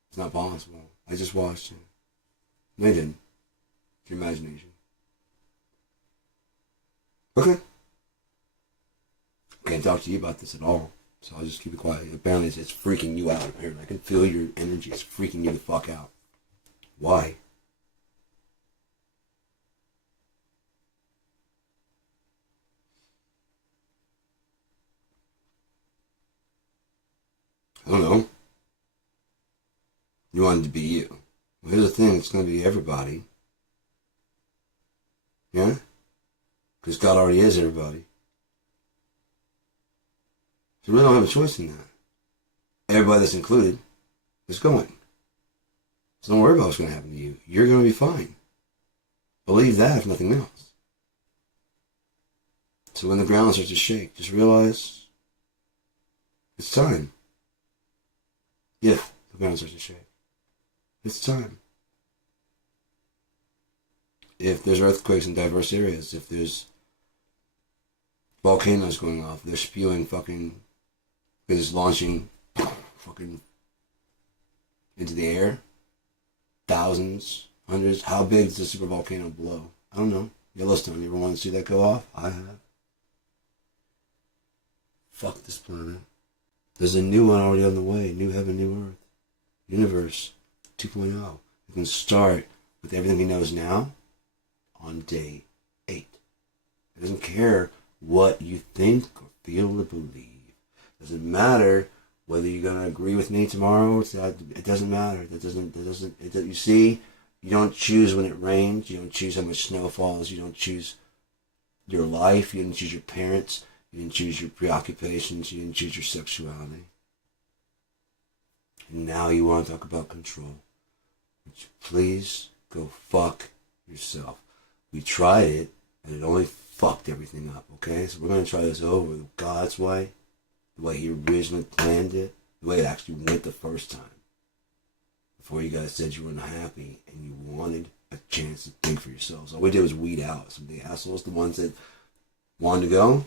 It's not possible. I just watched it. They didn't. It's your imagination. Okay. I can't talk to you about this at all. So I'll just keep it quiet. Apparently it's freaking you out. Apparently I can feel your energy. It's freaking you the fuck out. Why? I don't know. You want it to be you. Well, here's the thing. It's going to be everybody. Yeah? Because God already is everybody. So we really don't have a choice in that. Everybody that's included is going. So don't worry about what's going to happen to you. You're going to be fine. Believe that, if nothing else. So when the ground starts to shake, just realize it's time. If the ground starts to shake. It's time. If there's earthquakes in diverse areas, if there's volcanoes going off, they're spewing fucking, because it's launching fucking into the air, thousands, hundreds. How big does a super volcano blow? I don't know. Yellowstone, you ever want to see that go off? I have. Fuck this planet. There's a new one already on the way. New heaven, new earth. Universe 2.0. We can start with everything he knows now on day 8. It doesn't care what you think or feel or believe. It doesn't matter whether you're going to agree with me tomorrow. It doesn't matter. You see, you don't choose when it rains. You don't choose how much snow falls. You don't choose your life. You didn't choose your parents. You didn't choose your preoccupations. You didn't choose your sexuality. And now you want to talk about control. Would you please go fuck yourself? We tried it, and it only fucked everything up, okay? So we're going to try this over God's way, the way he originally planned it, the way it actually went the first time. Before you guys said you weren't happy and you wanted a chance to think for yourselves. All we did was weed out some of the assholes, the ones that wanted to go.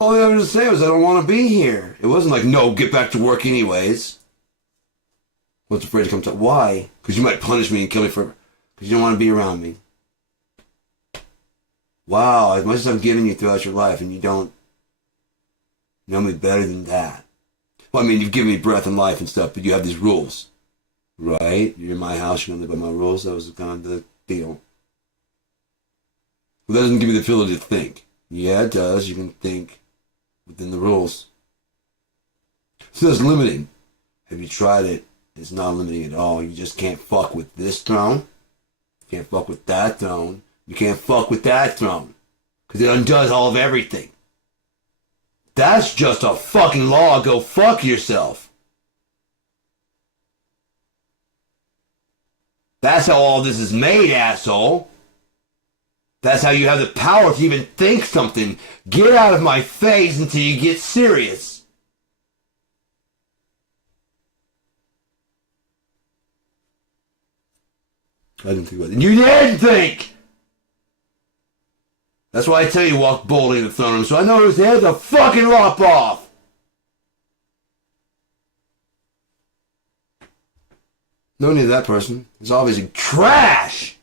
All they ever to say was, I don't want to be here. It wasn't like, no, get back to work anyways. I was afraid to come to. Why? Because you might punish me and kill me forever. Because you don't want to be around me. Wow, as much as I've given you throughout your life and you don't know me better than that. Well, I mean, you've given me breath and life and stuff, but you have these rules. Right? You're in my house, you're going to live by my rules. That was kind of the deal. Well, that doesn't give you the ability to think. Yeah, it does. You can think within the rules. So that's limiting. Have you tried it? It's not limiting at all. You just can't fuck with this throne. You can't fuck with that throne. You can't fuck with that throne. Because it undoes all of everything. That's just a fucking law. Go fuck yourself. That's how all this is made, asshole. That's how you have the power to even think something. Get out of my face until you get serious. I didn't think about it. You didn't think! That's why I tell you walk boldly in the throne room, so I know whose head to fucking lop off! No need of that person. It's obviously trash!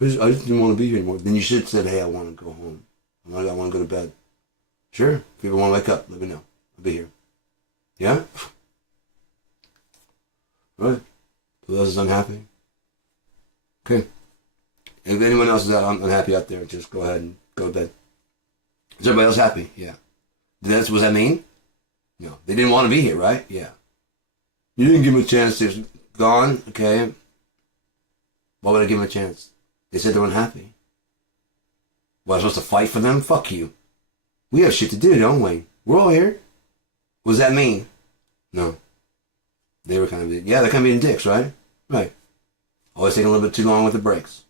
I just didn't want to be here anymore. Then you should have said, hey, I want to go home. I want to go to bed. Sure. If you ever want to wake up, let me know. I'll be here. Yeah? All right. Who else is unhappy? Okay. If anyone else is unhappy out there, just go ahead and go to bed. Is everybody else happy? Yeah. Was that mean? No. They didn't want to be here, right? Yeah. You didn't give them a chance. They're gone. Okay. Why would I give them a chance? They said they're unhappy. Well, I was supposed to fight for them? Fuck you. We have shit to do, don't we? We're all here. What does that mean? No. They were kind of, yeah, they're kind of being dicks, right? Right. Always taking a little bit too long with the breaks.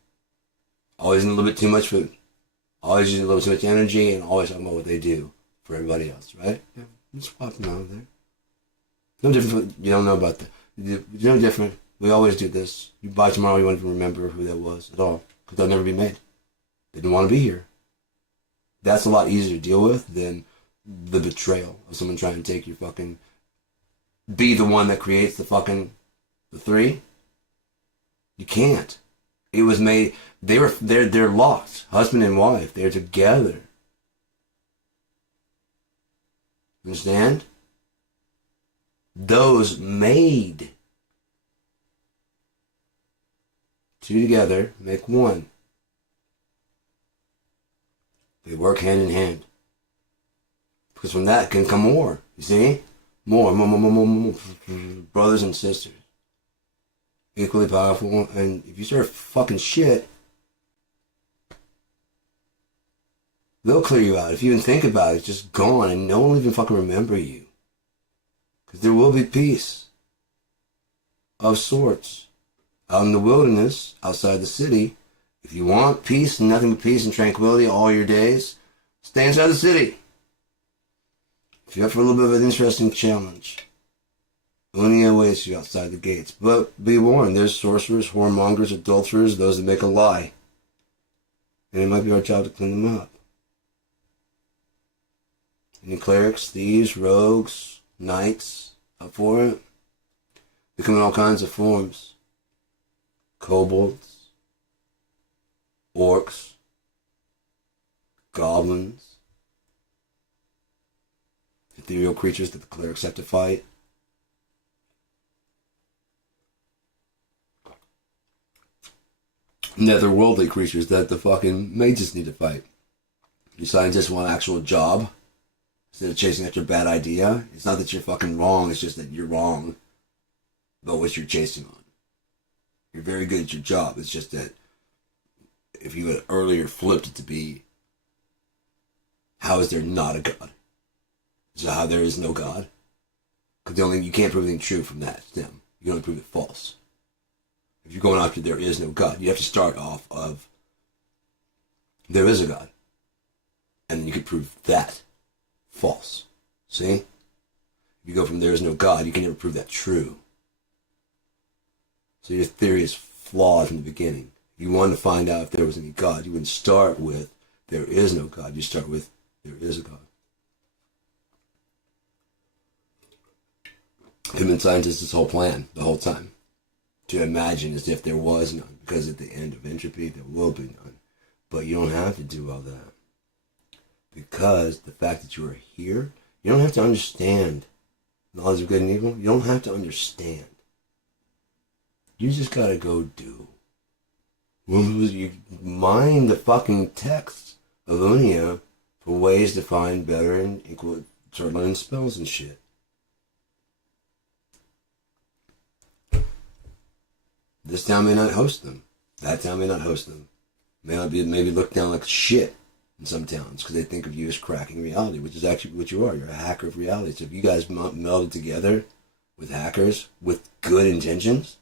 Always eating a little bit too much food. Always using a little too much energy and always talking about what they do for everybody else, right? Yeah. Just walking out of there. No different. You don't know about that. You're no different. We always do this. You buy tomorrow, you won't even remember who that was at all. Because they'll never be made. They didn't want to be here. That's a lot easier to deal with than the betrayal of someone trying to take your fucking... Be the one that creates the 3. You can't. It was made... They're locked. Husband and wife. They're together. Understand? Those made... 2 together make 1. They work hand in hand. Because from that can come more. You see? More. Brothers and sisters. Equally powerful. And if you start fucking shit, they'll clear you out. If you even think about it, it's just gone and no one will even fucking remember you. Because there will be peace. Of sorts. Out in the wilderness, outside the city, if you want peace and nothing but peace and tranquility all your days, stay inside the city. If you're up for a little bit of an interesting challenge Only awaits you outside the gates. But be warned, there's sorcerers, whoremongers, adulterers, those that make a lie. And it might be our job to clean them up. Any clerics, thieves, rogues, knights, up for it? They come in all kinds of forms. Kobolds, orcs, goblins, ethereal creatures that the clerics have to fight. Netherworldly creatures that the fucking mages need to fight. You scientists want an actual job instead of chasing after a bad idea. It's not that you're fucking wrong, it's just that you're wrong about what you're chasing on. You're very good at your job. It's just that if you had earlier flipped it to be, how is there not a God? So how there is no God? Because you can't prove anything true from that stem. You can only prove it false. If you're going after there is no God, you have to start off of there is a God. And then you could prove that false. See? If you go from there is no God, you can never prove that true. So your theory is flawed from the beginning. If you wanted to find out if there was any God, you wouldn't start with there is no God. You start with there is a God. Human scientists' this whole plan, the whole time, to imagine as if there was none, because at the end of entropy there will be none. But you don't have to do all that. Because the fact that you are here, you don't have to understand knowledge of good and evil. You don't have to understand. You just gotta go do. You mine the fucking texts of Unia for ways to find better and equal to learn spells and shit. This town may not host them. That town may not host them. Maybe look down like shit in some towns because they think of you as cracking reality, which is actually what you are. You're a hacker of reality. So if you guys melded together with hackers with good intentions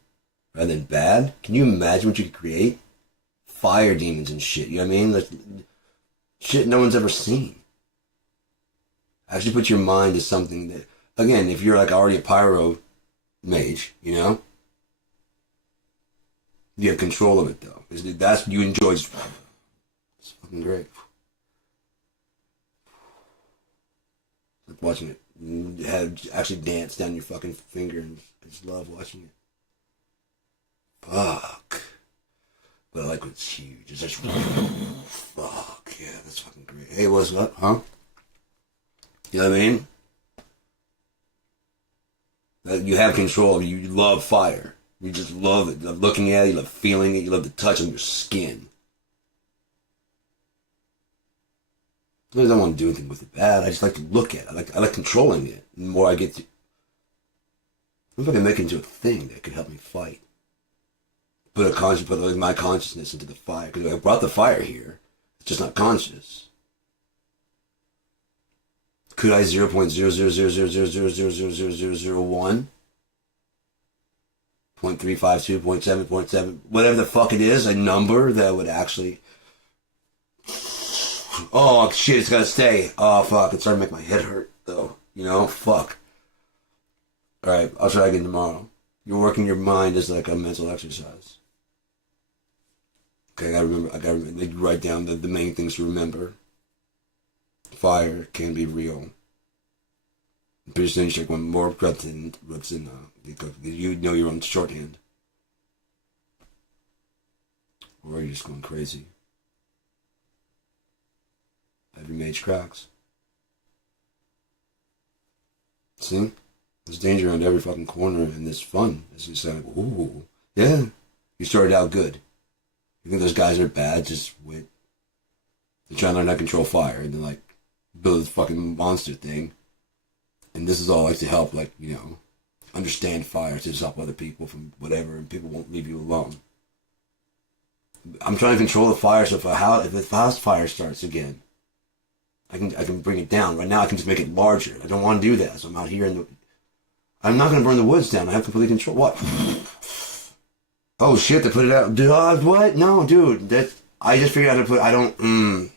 rather than bad, can you imagine what you could create? Fire demons and shit. You know what I mean? Like, shit no one's ever seen. Actually put your mind to something that, again, if you're like already a pyro mage, you know? You have control of it, though. That's what you enjoy. It's fucking great. It's like watching it actually dance down your fucking finger, and I just love watching it. Fuck. But I like when it's huge. It's just fuck yeah, that's fucking great. Hey, what's up, huh? You know what I mean? You have control. You love fire. You just love it. You love looking at it. You love feeling it. You love the touch on your skin. I don't want to do anything with it bad. I just like to look at it. I like controlling it. The more I get to... What if I can make it into a thing that could help me fight? Put my consciousness into the fire. Because I brought the fire here. It's just not conscious. Could I 0.00000000001? 0.352, 0.7, whatever the fuck it is, a number that would actually... Oh, shit, it's gotta stay. Oh, fuck, it's starting to make my head hurt, though. You know, fuck. Alright, I'll try again tomorrow. You're working your mind as like a mental exercise. Okay, I gotta remember, like, write down the main things to remember. Fire can be real. Pretty soon you should one more what's in because you know you're on shorthand. Or you're just going crazy. Every mage cracks. See? There's danger around every fucking corner and it's fun. It's just like, ooh. Yeah. You started out good. You think those guys are bad? Just wait. They're trying to learn how to control fire and they're like, build this fucking monster thing. And this is all like to help, like, you know, understand fire, to stop other people from whatever, and people won't leave you alone. I'm trying to control the fire, so if the house fire starts again, I can bring it down. Right now, I can just make it larger. I don't want to do that, so I'm out here I'm not going to burn the woods down. I have complete control. What? Oh shit! They put it out. Dude, what? No, dude. I just figured out how to put. I don't.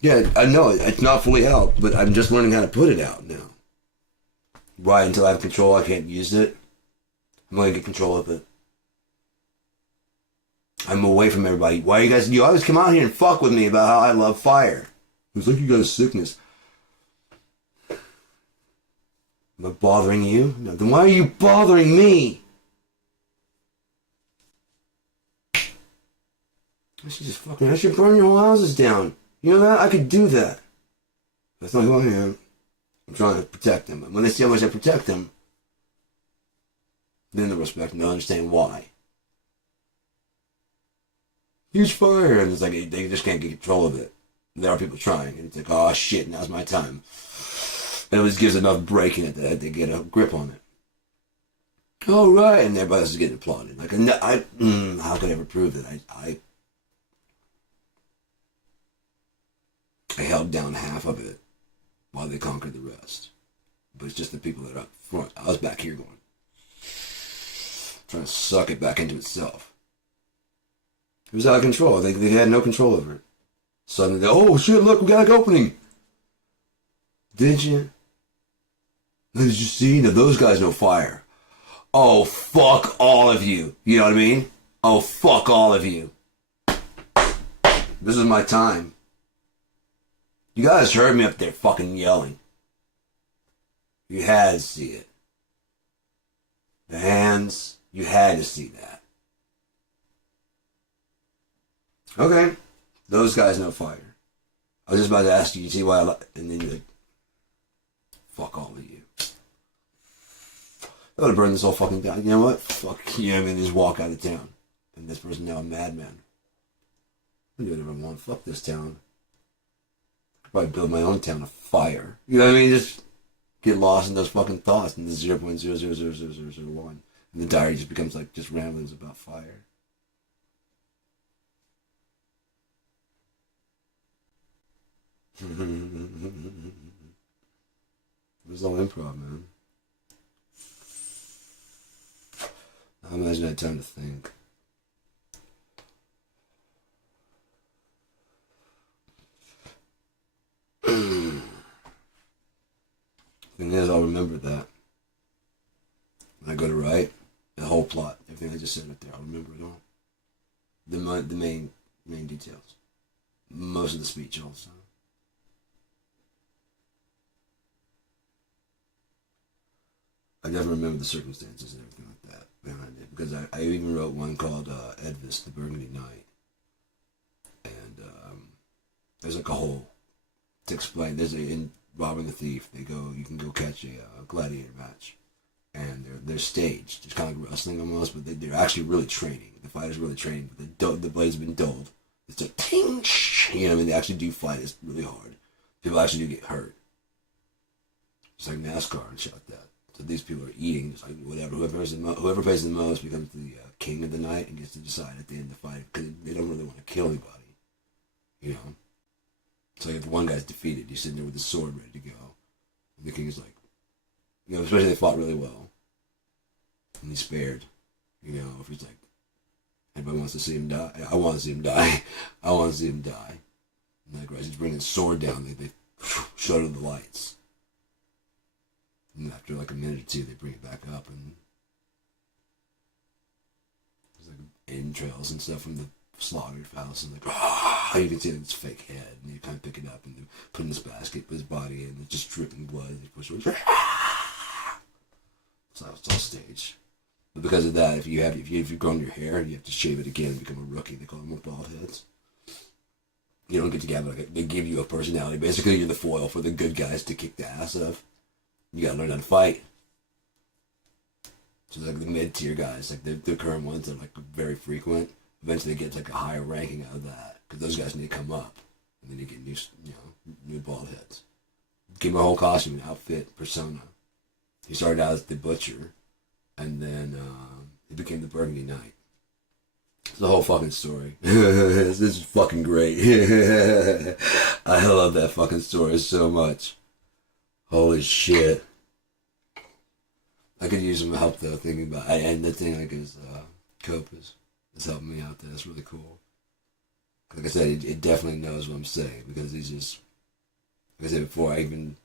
Yeah, I know it's not fully out, but I'm just learning how to put it out now. Right, until I have control, I can't use it. I'm gonna get control of it. I'm away from everybody. Why you always come out here and fuck with me about how I love fire. It's like you got a sickness. Am I bothering you? No, then why are you bothering me? I should burn your whole houses down. You know that? I could do that. That's not who I am. I'm trying to protect them. And when they see how much I protect them, then they'll respect and they'll understand why. Huge fire, and it's like they just can't get control of it. There are people trying, and it's like, oh shit, now's my time. And it always gives enough break in it that they get a grip on it. Oh right, and everybody else is getting applauded. Like, how could I ever prove that? I held down half of it while they conquered the rest. But it's just the people that are up front. I was back here going, trying to suck it back into itself. It was out of control. They had no control over it. Suddenly, oh shit, look, we got an opening. Did you? Did you see? Now those guys know fire. Oh, fuck all of you. You know what I mean? Oh, fuck all of you. This is my time. You guys heard me up there fucking yelling. You had to see it. The hands, you had to see that. Okay. Those guys know fire. I was just about to ask you see why and then you're like, fuck all of you. I would have burned this whole fucking down. You know what? Fuck you. I mean, just walk out of town. And this person now a madman. I do whatever I want. Fuck this town. I'd probably build my own town of fire. You know what I mean? Just get lost in those fucking thoughts in the 0.000001. And the diary just becomes like just ramblings about fire. It was all improv, man. I imagine I had time to think. Thing is, I'll remember that. When I go to write, the whole plot, everything I just said right there, I'll remember it all. The main details. Most of the speech also. I definitely remember the circumstances and everything like that behind it. Because I even wrote one called evolveD, the Burgundy Night. And there's like a whole, to explain, in Robbing the Thief, you can go catch a gladiator match. And they're staged. It's kind of like wrestling almost, but they're actually really training. The fighters really training. The blades have been dulled. It's like, ting, you know what I mean? They actually do fight. It's really hard. People actually do get hurt. It's like NASCAR and shit like that. So these people are eating, just like whatever. Whoever pays the most becomes the king of the night and gets to decide at the end of the fight because they don't really want to kill anybody, you know. So if one guy's defeated, he's sitting there with his sword ready to go. And the king is like, you know, especially if they fought really well, and he's spared, you know. If he's like, everybody wants to see him die, I want to see him die. I want to see him die. And like, right, he's bringing his sword down. They shudder the lights. And after like a minute or two, they bring it back up, and there's like entrails and stuff from the slaughtered house, and like, you can see that it's fake head, and you kind of pick it up and they put it in this basket, put his body in, it's just dripping blood. They push it, so it's all staged. But because of that, if you've grown your hair, you have to shave it again and become a rookie. They call them bald heads. You don't get to have they give you a personality. Basically, you're the foil for the good guys to kick the ass of. You gotta learn how to fight. So like the mid-tier guys, like the current ones that are like very frequent, eventually they get like a higher ranking out of that. Because those guys need to come up. And then you get new bald heads. Give him a whole costume, outfit, persona. He started out as the butcher. And then he became the Burgundy Knight. It's the whole fucking story. This is fucking great. I love that fucking story so much. Holy shit. I could use some help though, thinking about it. And the thing like is Cope is helping me out there. That's really cool. Like I said, it definitely knows what I'm saying because he's just, like I said before, I even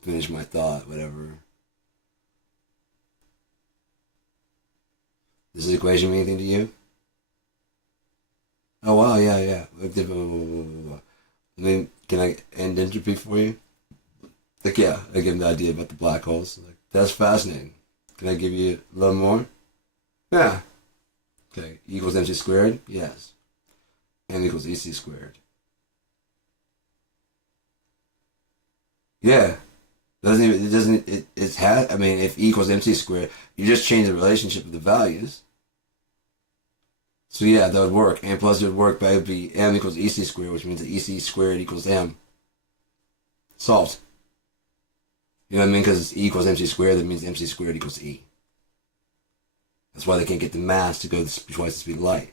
finished my thought, whatever. Does this equation mean anything to you? Oh wow, yeah. I mean, can I end entropy for you? Like, yeah, I give him the idea about the black holes. Like, that's fascinating. Can I give you a little more? Yeah. Okay, E equals mc squared? Yes. M equals ec squared. Yeah. It has, I mean, if E equals mc squared, you just change the relationship of the values. So yeah, that would work. And plus it would work by, it would be m equals ec squared, which means that ec squared equals m. Solved. You know what I mean? Because E equals mc squared, that means mc squared equals E. That's why they can't get the mass to go twice the speed of light.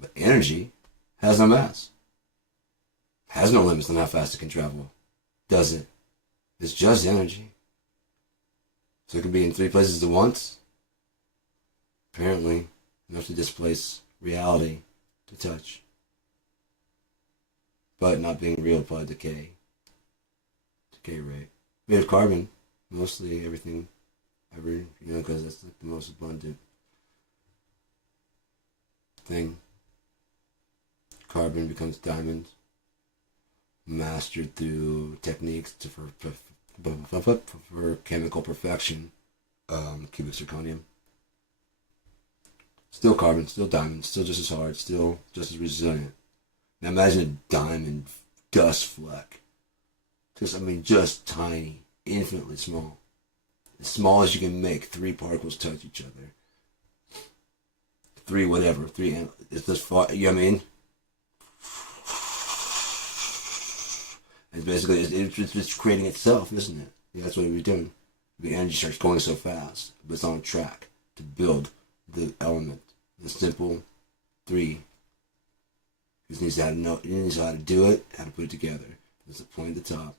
But energy has no mass. Has no limits on how fast it can travel. Does it? It's just energy. So it can be in 3 places at once. Apparently, enough to displace reality to touch. But not being real by decay. Decay rate. We have carbon. Mostly everything ever, you know, because that's like the most abundant thing. Carbon becomes diamond, mastered through techniques for chemical perfection. Cubic zirconium. Still carbon, still diamond, still just as hard, still just as resilient. Now imagine a diamond dust fleck. Just tiny, infinitely small. As small as you can make 3 particles touch each other. 3 whatever, 3, it's just far, you know what I mean? It's basically, it's creating itself, isn't it? Yeah, that's what we're doing. The energy starts going so fast, but it's on a track to build the element. The simple 3. He needs to know, he needs how to do it, how to put it together. There's a point at the top.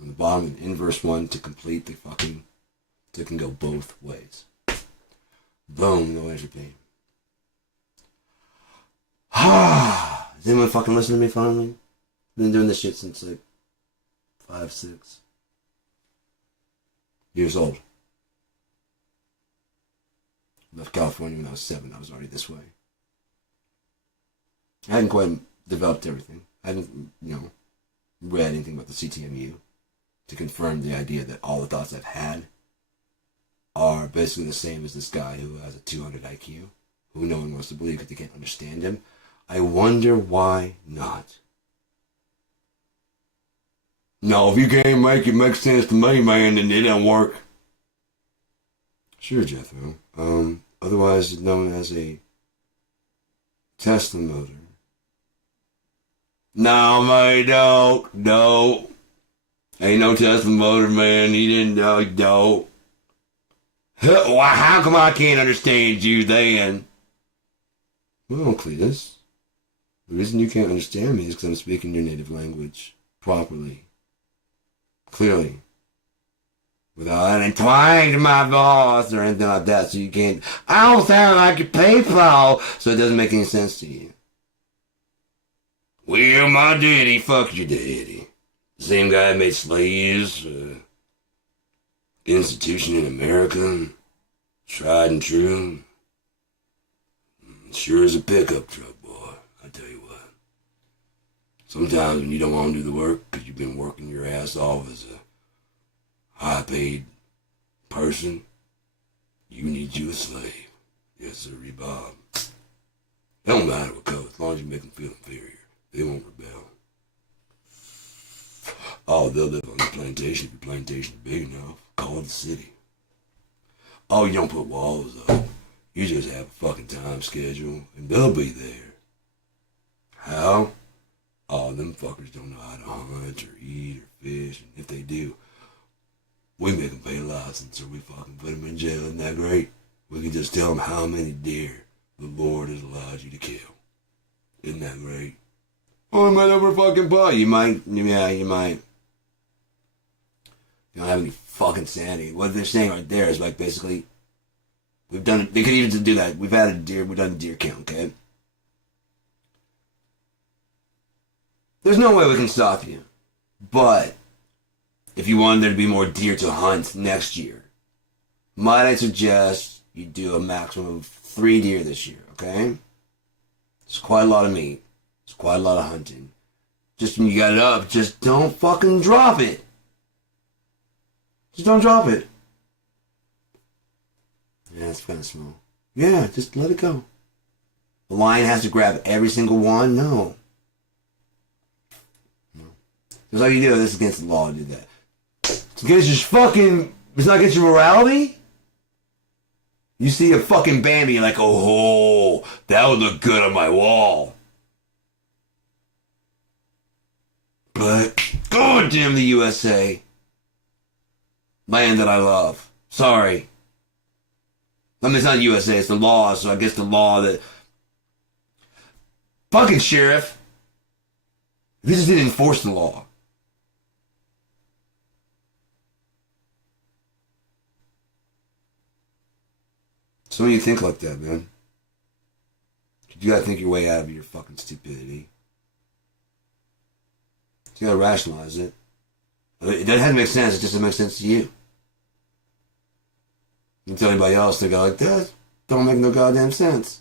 On the bottom, an inverse 1 to complete the fucking, so it can go both ways. Boom, no entropy. Is anyone fucking listening to me finally? Been doing this shit since like 5, 6 years old. Left California when I was 7. I was already this way. I hadn't quite developed everything. I hadn't, read anything about the CTMU to confirm the idea that all the thoughts I've had are basically the same as this guy who has a 200 IQ, who no one wants to believe because they can't understand him. I wonder why not. No, if you can't make it make sense to me, man, then it don't work. Sure, Jethro. Otherwise known as a Tesla motor. No, man, no. Ain't no Tesla motor, man. He didn't know, no. Well, how come I can't understand you then? Well, Cletus, the reason you can't understand me is because I'm speaking your native language properly, clearly, without any twang to my voice or anything like that. So you can't. I don't sound like your PayPal, so it doesn't make any sense to you. Well, my daddy, fuck your daddy. The same guy that made slaves, institution in America, tried and true. Sure is a pickup truck, boy. I tell you what. Sometimes when you don't want to do the work because you've been working your ass off as a high-paid person, you need you a slave. Yes, sir, Bob. It don't matter what color, as long as you make them feel inferior. They won't rebel. Oh, they'll live on the plantation if your plantation's big enough. Call it the city. Oh, you don't put walls up. You just have a fucking time schedule, and they'll be there. How? Oh, them fuckers don't know how to hunt or eat or fish, and if they do, we make them pay a license or we fucking put them in jail. Isn't that great? We can just tell them how many deer the Lord has allowed you to kill. Isn't that great? Oh, I might over fucking buy. You might. You might. You don't have any fucking sanity. What they're saying right there is like basically, we've done it. They could even do that. We've done a deer count, okay? There's no way we can stop you. But if you wanted there to be more deer to hunt next year, might I suggest you do a maximum of 3 deer this year, okay? It's quite a lot of meat. It's quite a lot of hunting. Just when you got it up, just don't fucking drop it. Just don't drop it. Yeah, it's kind of small. Yeah, just let it go. The lion has to grab every single one? No. Just like you do, this is against the law to do that. It's against your fucking... It's not against your morality? You see a fucking Bambi, you're like, oh, that would look good on my wall. But, goddamn the USA. Land that I love. Sorry. I mean, it's not USA, it's the law, so I guess the law that... Fucking sheriff. They just didn't enforce the law. Some of you think like that, man. You gotta think your way out of your fucking stupidity. You gotta rationalize it. It doesn't have to make sense, it just doesn't make sense to you. You tell anybody else, they go like, that don't make no goddamn sense.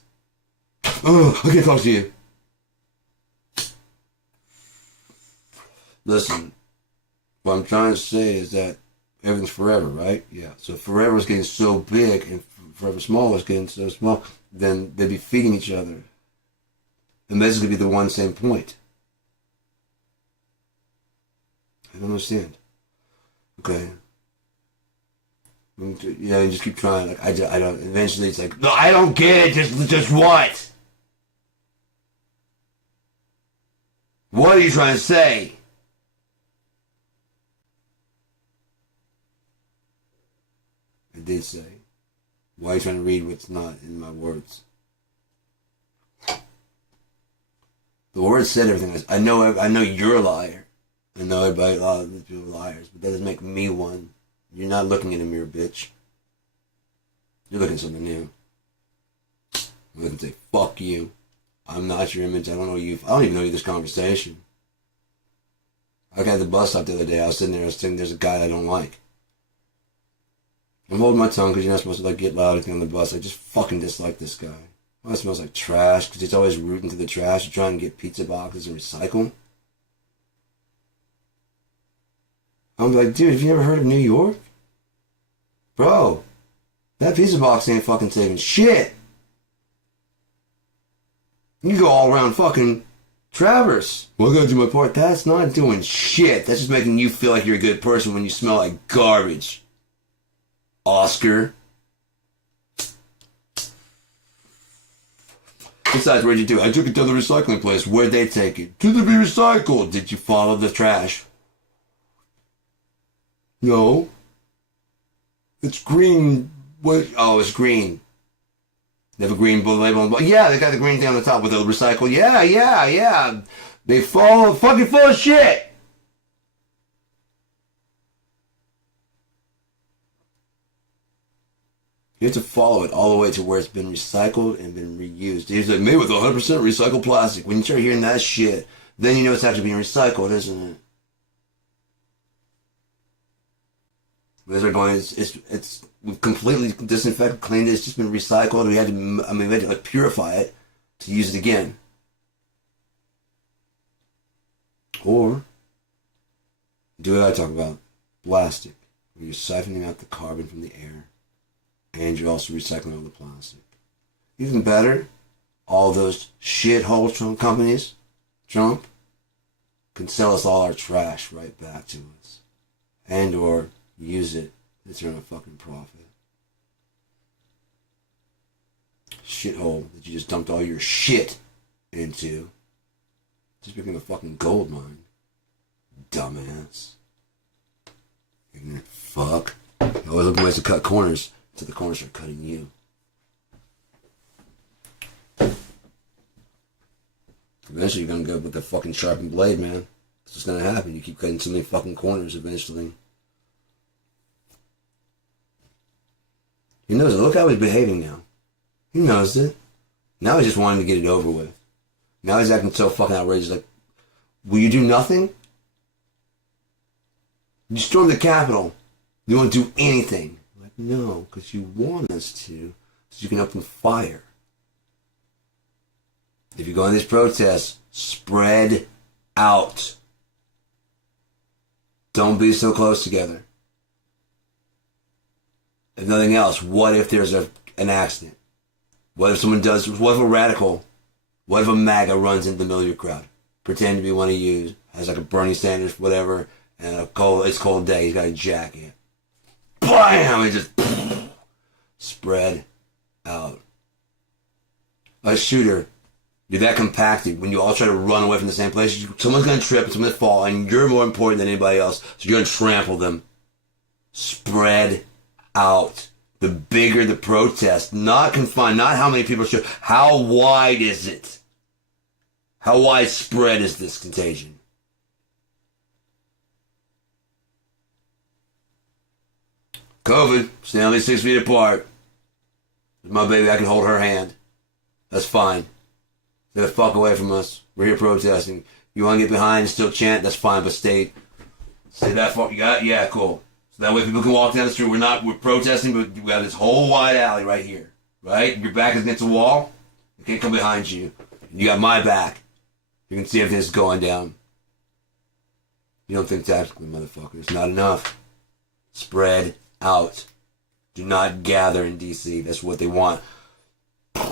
Oh, I can't talk to you. Listen, what I'm trying to say is that everything's forever, right? Yeah. So forever is getting so big and forever small is getting so small, then they'd be feeding each other. And basically be the one same point. I don't understand. Okay. Yeah, you just keep trying. Like I don't. Eventually, it's like, no, I don't get it. Just what? What are you trying to say? I did say. Why are you trying to read what's not in my words? The words said everything. I know you're a liar. I know everybody, a lot of these people are liars, but that doesn't make me one. You're not looking in a mirror, bitch. You're looking at something new. I'm looking to say, fuck you. I'm not your image. I don't know you. I don't even know you this conversation. I got at the bus stop the other day. I was sitting there. There's a guy I don't like. I'm holding my tongue because you're not supposed to like get loud on the bus. I just fucking dislike this guy. Well, it smells like trash because he's always rooting through the trash to try and get pizza boxes and recycle. I'm like, dude, have you ever heard of New York? Bro, that pizza box ain't fucking saving shit. You go all around fucking Traverse. Well, I gotta do my part. That's not doing shit. That's just making you feel like you're a good person when you smell like garbage. Oscar. Besides, what'd you do? I took it to the recycling place. Where'd they take it? To the be recycled. Did you follow the trash? No. It's green. What? Oh, it's green. They have a green label on the bottom. Yeah, they got the green thing on the top with the recycle. Yeah. They fucking full of shit. You have to follow it all the way to where it's been recycled and been reused. It's like made with 100% recycled plastic. When you start hearing that shit, then you know it's actually being recycled, isn't it? They're going. It's completely disinfected, cleaned. It's just been recycled. We had to like purify it to use it again. Or do what I talk about, plastic. Where you're siphoning out the carbon from the air, and you're also recycling all the plastic. Even better, all those shithole Trump companies, Trump, can sell us all our trash right back to us, and or use it to turn a fucking profit. Shithole that you just dumped all your shit into just became a fucking gold mine. Dumbass. Ignorant fuck. You always look ways to cut corners until the corners are cutting you. Eventually you're gonna go with the fucking sharpened blade, man. That's what's gonna happen. You keep cutting so many fucking corners eventually. He knows it. Look how he's behaving now. He knows it. Now he's just wanting to get it over with. Now he's acting so fucking outrageous. Like, will you do nothing? You stormed the Capitol. You won't do anything. Like, No, because you want us to, so you can open fire. If you go on these protests, spread out. Don't be so close together. If nothing else, what if there's an accident? What if someone does, what if a radical, what if a MAGA runs into the middle of your crowd? Pretend to be one of you, has like a Bernie Sanders, whatever, and it's cold day, he's got a jacket. BAM! And just spread out. A shooter, you're that compacted. When you all try to run away from the same place, someone's going to trip and someone's going to fall, and you're more important than anybody else, so you're going to trample them. Spread out. The bigger the protest, not confined, not how many people show, how wide is it? How widespread is this contagion? COVID, stay only 6 feet apart. My baby, I can hold her hand. That's fine. Stay the fuck away from us. We're here protesting. You want to get behind and still chant? That's fine, but stay that far. You got it? Yeah, cool. So that way people can walk down the street. We're protesting, but we have this whole wide alley right here. Right? Your back is against the wall. I can't come behind you. You got my back. You can see everything's going down. You don't think tactically, motherfucker. It's not enough. Spread out. Do not gather in D.C. That's what they want. It's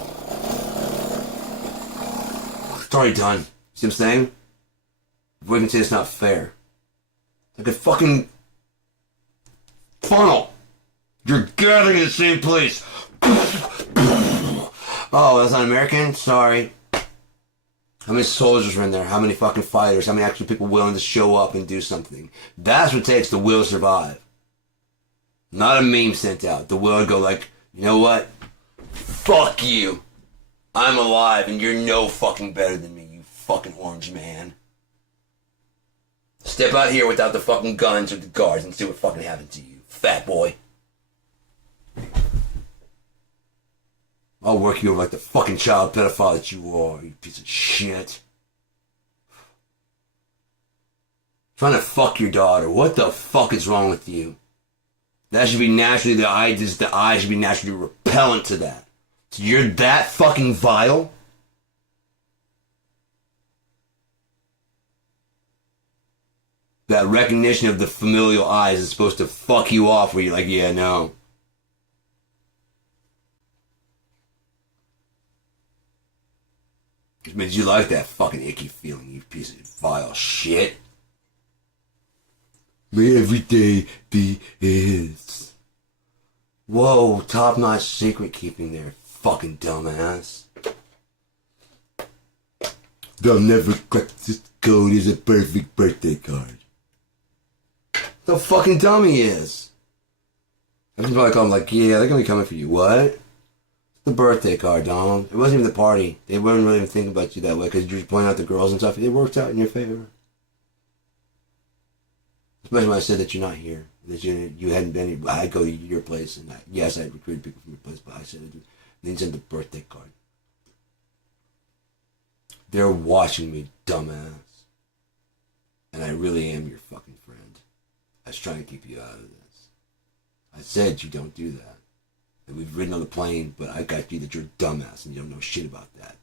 already done. See what I'm saying? We can say it's not fair. Like a fucking funnel. You're gathering in the same place. Oh, that's not American? Sorry. How many soldiers were in there? How many fucking fighters? How many actual people willing to show up and do something? That's what it takes the will to survive. Not a meme sent out. The will to go like, you know what? Fuck you. I'm alive and you're no fucking better than me, you fucking orange man. Step out here without the fucking guns or the guards and see what fucking happened to you, fat boy. I'll work you over like the fucking child pedophile that you are, you piece of shit. Trying to fuck your daughter. What the fuck is wrong with you? That should be naturally, the eye should be naturally repellent to that. So you're that fucking vile? That recognition of the familial eyes is supposed to fuck you off where you're like, yeah, no. It means you like that fucking icky feeling, you piece of vile shit. May every day be his. Whoa, top-notch secret keeping there, fucking dumbass. They'll never crack this code is a perfect birthday card. The fucking dumb he is. I can probably call him like, yeah, they're gonna be coming for you. What? The birthday card, dog. It wasn't even the party. They weren't really even thinking about you that way because you were pointing out the girls and stuff. It worked out in your favor. Especially when I said that you're not here, that you hadn't been here. I'd go to your place, and yes, I'd recruited people from your place, but I said it. Then sent the birthday card. They're watching me, dumbass. And I really am your fucking friend. I was trying to keep you out of this. I said you don't do that. And we've ridden on the plane, but I got you that you're a dumbass and you don't know shit about that.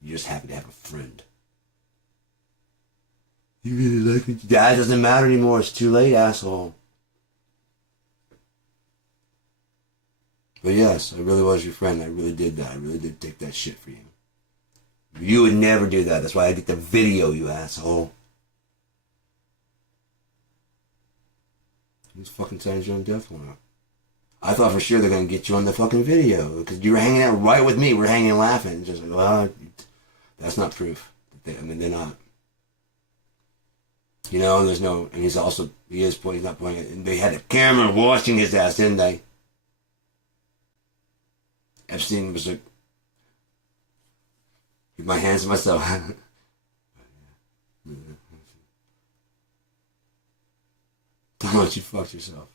You're just happy to have a friend. You really like me? That doesn't matter anymore. It's too late, asshole. But yes, I really was your friend. I really did that. I really did take that shit for you. You would never do that. That's why I get the video, you asshole. Who's fucking signs you on death warrant? I thought for sure they're going to get you on the fucking video because you were hanging out right with me. We're hanging and laughing. Just like, well, that's not proof. They're not. You know, there's no, and he's not pointing, and they had a camera watching his ass, didn't they? Epstein was like, keep my hands to myself. Don't let you fuck yourself.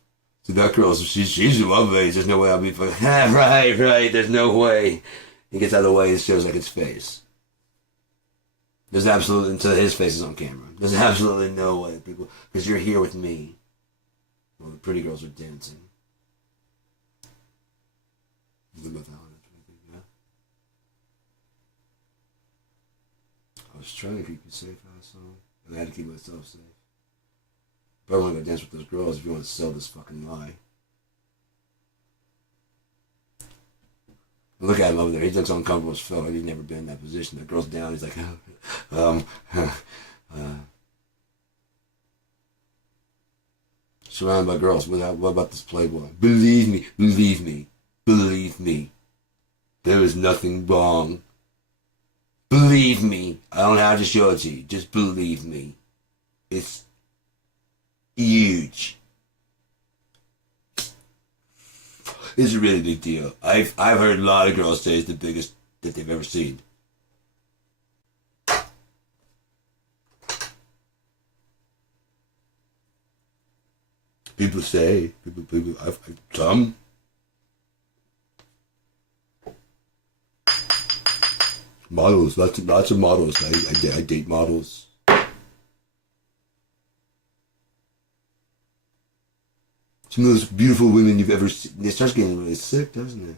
So that girl, she's a love face. There's no way I'll be fucking. Right. There's no way. He gets out of the way. It shows like his face. There's absolutely until his face is on camera. There's absolutely no way, people, because you're here with me. Well, the pretty girls are dancing. Live without it. Yeah. I was trying to keep you safe, asshole. And I had to keep myself safe. But I want to go dance with those girls if you want to sell this fucking lie. Look at him over there. He looks uncomfortable as fuck. He's never been in that position. The girl's down. He's like, surrounded by girls. What about this playboy? Believe me, believe me, believe me. There is nothing wrong. Believe me. I don't have to show it to you. Just believe me. It's huge. It's a really big deal. I've heard a lot of girls say it's the biggest that they've ever seen. People say, some. Models, lots of models. I date models. Some of the most beautiful women you've ever seen. It starts getting really sick, doesn't it?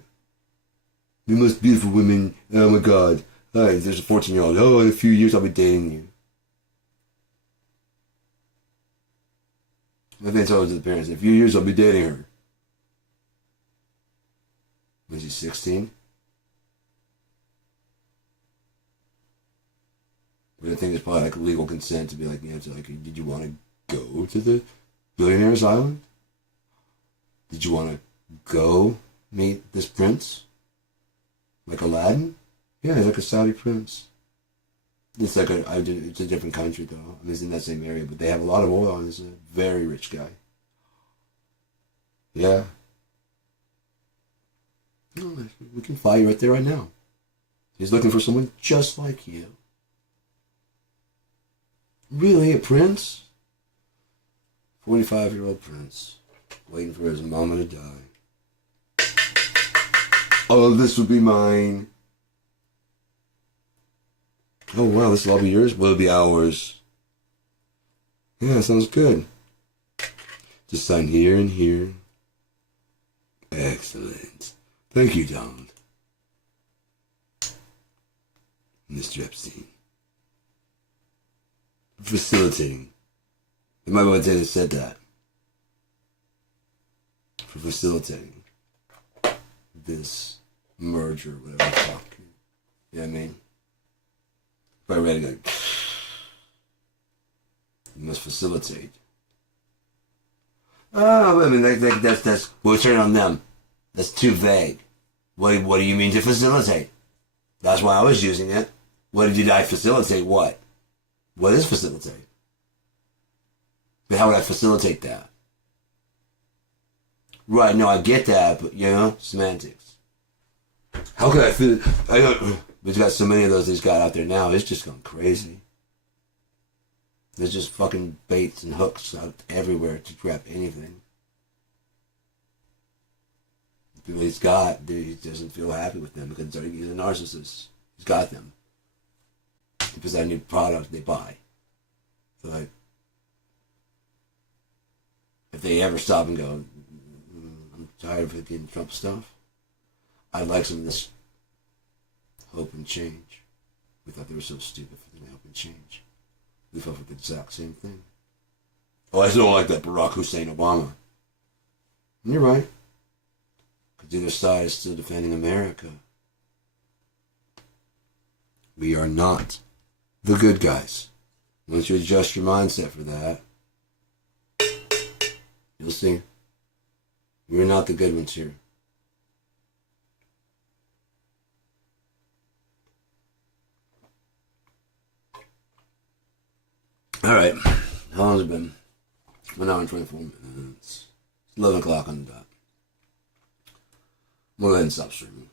The most beautiful women. Oh my God. Hey, there's a 14-year-old. Oh, in a few years I'll be dating you. My friend told to the parents, in a few years I'll be dating her. Was he 16? But I think it's probably like legal consent to be like, did you want to go to the billionaire's island? Did you want to go meet this prince? Like Aladdin? Yeah, he's like a Saudi prince. It's like it's a different country though. I mean, it's in that same area, but they have a lot of oil and he's a very rich guy. Yeah. Oh, we can fly you right there right now. He's looking for someone just like you. Really, a prince? 45-year-old prince. Waiting for his mama to die. Oh, this would be mine. Oh, wow, this will all be yours? Will it be ours? Yeah, sounds good. Just sign here and here. Excellent. Thank you, Donald. Mr. Epstein. Facilitating. It might be that said that. For facilitating this merger, whatever the fuck. You know what I mean? If I read it, you must facilitate. Oh, I mean, that's we'll turn on them. That's too vague. What do you mean to facilitate? That's why I was using it. What did I facilitate? What? What is facilitate? But how would I facilitate that? Right, no, I get that, but, semantics. How could I feel... We've got so many of those he's got out there now, it's just going crazy. There's just fucking baits and hooks out everywhere to grab anything. The people he's got, he doesn't feel happy with them because he's a narcissist. He's got them. Because I need products they buy. So, like, if they ever stop and go, I'm tired of getting Trump stuff, I'd like some of this hope and change. We thought they were so stupid for them to hope and change. We fought for the exact same thing. Oh, I still don't like that Barack Hussein Obama. And you're right. Because the other side is still defending America. We are not the good guys. Once you adjust your mindset for that, you'll see. We're not the good ones here. Alright. How long has it been? 1 hour and 24 minutes. It's 11 o'clock on the dot. I'm going to go ahead and stop streaming.